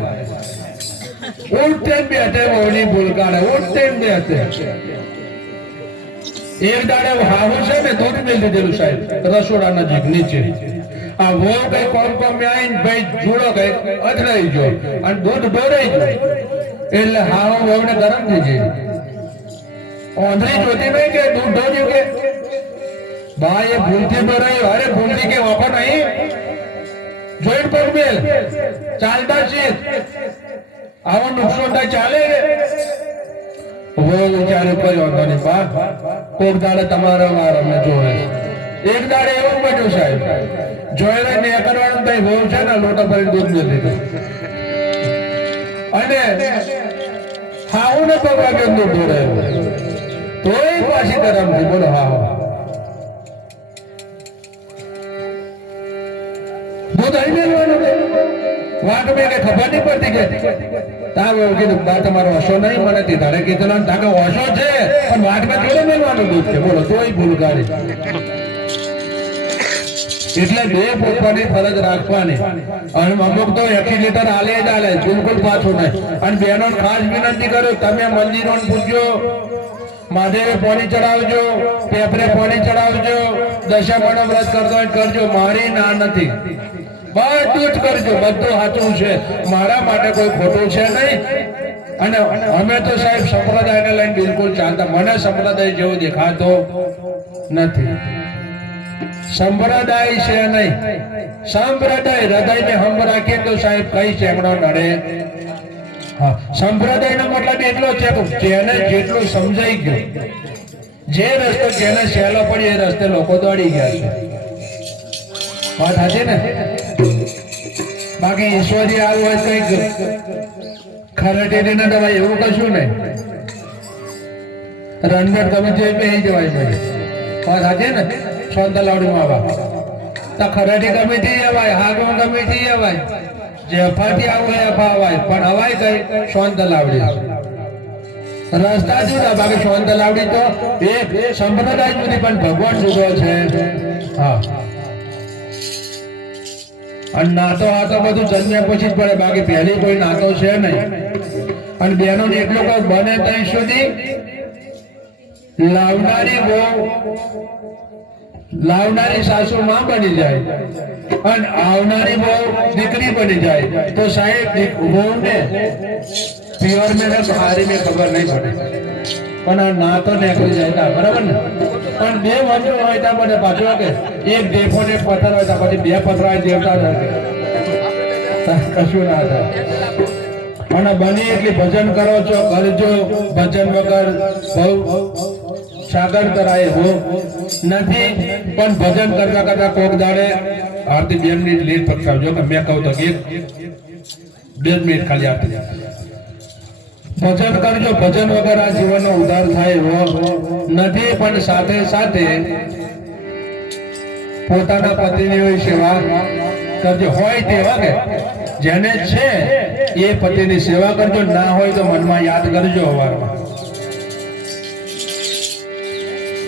ઉઠતે બેઠે વહુની ભૂલ કાઢે ઉઠતે બેઠે. એક દાડે હાહુ છે ને દૂધ મેં લીધેલું સાહેબ રસોડા નજીક નીચે આ વહુ કઈ કોમ આવીને ભાઈ જોડો કઈ અથડાઈ ગયો અને દૂધ ડોરાઈ ગયો એટલે હાહુ વહુને ગરમ થઈ જાય. ઓંધળી જોતી નહીં કે દૂધ ઢોળ્યું કે બા એ ભૂલથી ભરાયું અરે ભૂલથી કે વાપર નહીં જોઈન્ટ પર બેલ ચાલતા છે આવો નુકસાન થાય ચાલે વો વિચારે કર્યો હતો બા કોક દાડે તમારો વાર અમને જોવે. એક દાડે એવું બન્યું સાહેબ જોઈને ને કરવાનું થાય બહુ છે ને લોટો ભરી દૂધ નથી લીધું અને હાઉ ને પગવા કે દૂધ ઢોળાયું તોય પાછી ગરમ થી બોલો. હા દૂધ આવી મેળવાનું વાટ મેં કે ખબર નહીં પડતી કે તાવ એવું કીધું બા તમારો ઓછો નહીં મને તે તારે કીધું તાકે ઓછો છે પણ વાટ માં કેવું મેળવાનું દૂધ છે બોલો તોય ભૂલ કાઢી. એટલે બે પોતાની ફરજ રાખવાની અને અમુક તો 1 લીટર આલે જ આલે બિલકુલ પાછું નહીં. અને બહેનો ખાસ વિનંતી કરું તમે મંદિરો પૂછજો મહાદેવે પાણી ચડાવજો પેપરે પાણી ચડાવજો દશામાનો વ્રત કરતો હોય કરજો મારી ના નથી બધું જ કરજો બધું સાચું છે મારા માટે કોઈ ખોટું છે નહીં. અને અમે તો સાહેબ સંપ્રદાયને લઈને બિલકુલ ચાલતા મને સંપ્રદાય જેવો દેખાતો નથી. સંપ્રદાય છે નહીં, સંપ્રદાય હૃદયને હમ રાખીએ તો સાહેબ કઈ સેંકડો નડે. હા, સંપ્રદાયનો મતલબ એટલો છે કે જેને જેટલું સમજાઈ ગયું, જે રસ્તો જેને સહેલો પડ્યો એ રસ્તે લોકો દોડી ગયા છે. વાત સાચી ને? બાકી ઈશ્વરી આવું હોય કઈક ખરટેટી ના દવાય એવું કશું નહીં. રણગઢ ગમે તે પહેરી જવાય ભાઈ. વાત સાચી ને? સોંતલાવડીમાં આવા તો ખરટી ગમે તે અવાય, હાગમાં ગમે તે અવાય, જે અફાથી આવું હોય અફા અવાય, પણ અવાય કઈ સોંતલાવડી. રસ્તા જુદા, બાકી સોંતલાવડી તો એક સંપ્રદાય જુદી પણ ભગવાન જુદો છે. હા, અને નાતો આ તો બધું જન્મ્યા પછી જ પડે, બાકી પહેલી કોઈ નાતો છે નહીં. અને બહેનો ને એટલું કોઈ બને ત્યાં સુધી લાવનારી બહુ, લાવનારી સાસુ માં બની જાય અને આવનારી બહુ દીકરી બની જાય તો સાહેબ બહુ ને પ્યોર મેં હારી મેં ખબર નહીં પડે, પણ આ ના તો નીકળી જાય. બરાબર ને? પણ બે વંજો હોય ત્યાં મને પાછું કે એક દેખો ને પથ્થર હોય ત્યાં પછી બે પથરા દેવતા કશું ના થાય. અને બની એટલી ભજન કરો છો, કરજો. ભજન વગર બહુ સાગર કરાય હો નથી, પણ ભજન કરતા કરતા કોક દાડે આરતી 2 મિનિટ લેટ પકડાવજો કે મેં કહું તો 2 મિનિટ ખાલી આરતી ભજન કરજો. ભજન વગર આ જીવનનો ઉદ્ધાર થાય હો નથી, પણ સાથે સાથે પોતાના પતિની સેવા કરજો. હોય તેવા કે જેને છે એ પતિની સેવા કરજો, ના હોય તો મનમાં યાદ કરજો અવારમાં.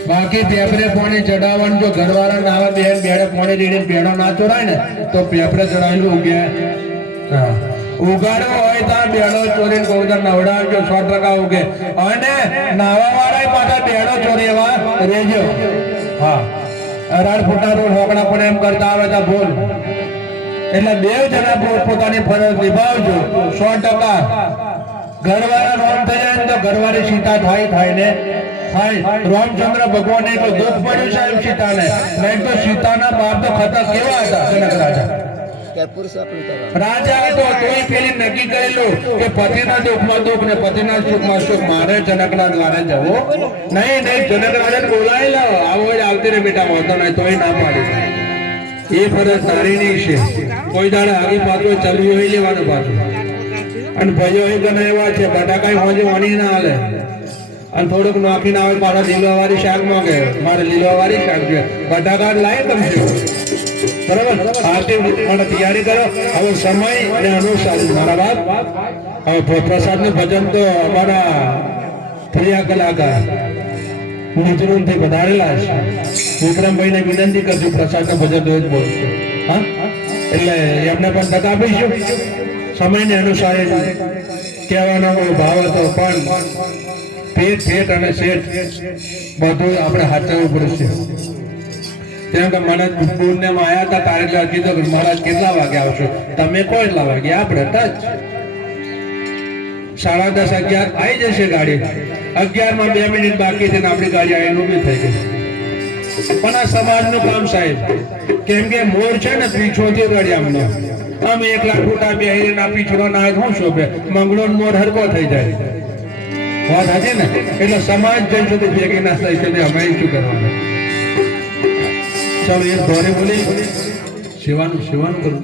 બાકી પેપરે પાણી ચડાવવાનું, જો ઘરવાળા ના આવે બેન બેડે પાણી રેડીને બેડો ના ચોરાય ને તો પેપરે ચડાવેલું ઉગે. હા, ઉગાડવો હોય તો બેડો ચોરીને ગોદર નવડાવજો, 100% ઉગે. અને નાવા વાળા પાછા બેડો ચોરેવા રેજો. હા, અરાડ ફૂટા રોડ હોકડા પણ એમ કરતા આવે તો ભૂલ. એટલે બે જણા પોતાની ફરજ નિભાવજો. 100% ઘરવાળા રોમ થઈ જાય તો ઘરવાળી સીતા થાય ને થાય. રામચંદ્ર ભગવાન એક દુઃખ પડ્યું સાહેબ સીતાને, નહીં તો સીતાના બાપ તો ખતર કેવા હતા જનક રાજા. રાજા તો તોય પેલી નક્કી કરેલું કે પતિના દુઃખમાં દુઃખ ને પતિના સુખમાં સુખ મારે જનકના દ્વારે જવું નહીં. જનક રાજાને બોલાવી લાવો, આવો જ આવતી રે બેટા, હોતો નહીં તોય ના પાડી. એ ફરજ તારીની છે. કોઈ દાડે આગી પાછું ચાલુ હોય લેવાનું પાછું. અને ભાઈઓ એ ગણા એવા છે બટાકા હોજે વણી ના હાલે અને થોડુંક નાખીને આવે પાછા લીલાવાળી શાક માંગે, મારે લીલાવાળી શાક છે, બટાકા લાય ગમશે. બરાબર? આરતી માટે તૈયારી કરો. હવે સમય અને અનુસાર મારા બાપ હવે પ્રસાદ નું ભજન તો અમારા પ્રિય કલાકાર નિજરૂન થી વધારેલા છે. વિક્રમભાઈ ને વિનંતી કરજો પ્રસાદ નું ભજન રોજ બોલજો. હા, એટલે એમને પણ તક આપીશું. સમય ને અનુસાર કહેવાનો ભાવ હતો, પણ પેટ અને શેઠ બધું આપણે હાથવું પડશે. ત્યાં કે મને પૂર્ણિમ આવ્યા હતા તારે એટલે કીધું કે મહારાજ કેટલા વાગે આવશો? તમે કોઈ એટલા વાગે, આપણે ટચ 10:30 11 આવી જશે ગાડી. 11 માં 2 મિનિટ બાકી છે ને આપણી ગાડી આવીને ઊભી થઈ ગઈ. પણ આ સમાજનું કામ સાહેબ, કેમ કે મોર છે ને પીછોથી રડિયામનો, અમે એકલા ફૂટા બેહીને ના પીછડો ના શું શોભે, મંગળો મોર હરકો થઈ જાય. વાત સાચી ને? એટલે સમાજ જઈ સુધી ભેગી ના થઈ શકે, અમે શું કરવાનું? ચાલો એક ઘરે બોલી સેવાનું કરું.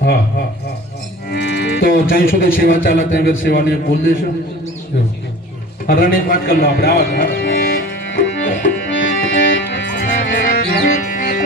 હા હા હા, તો જઈ સુધી સેવા ચાલે ત્યાં સેવાની બોલ દેશું. રણી પાઠ કરી લો આપણે. આવા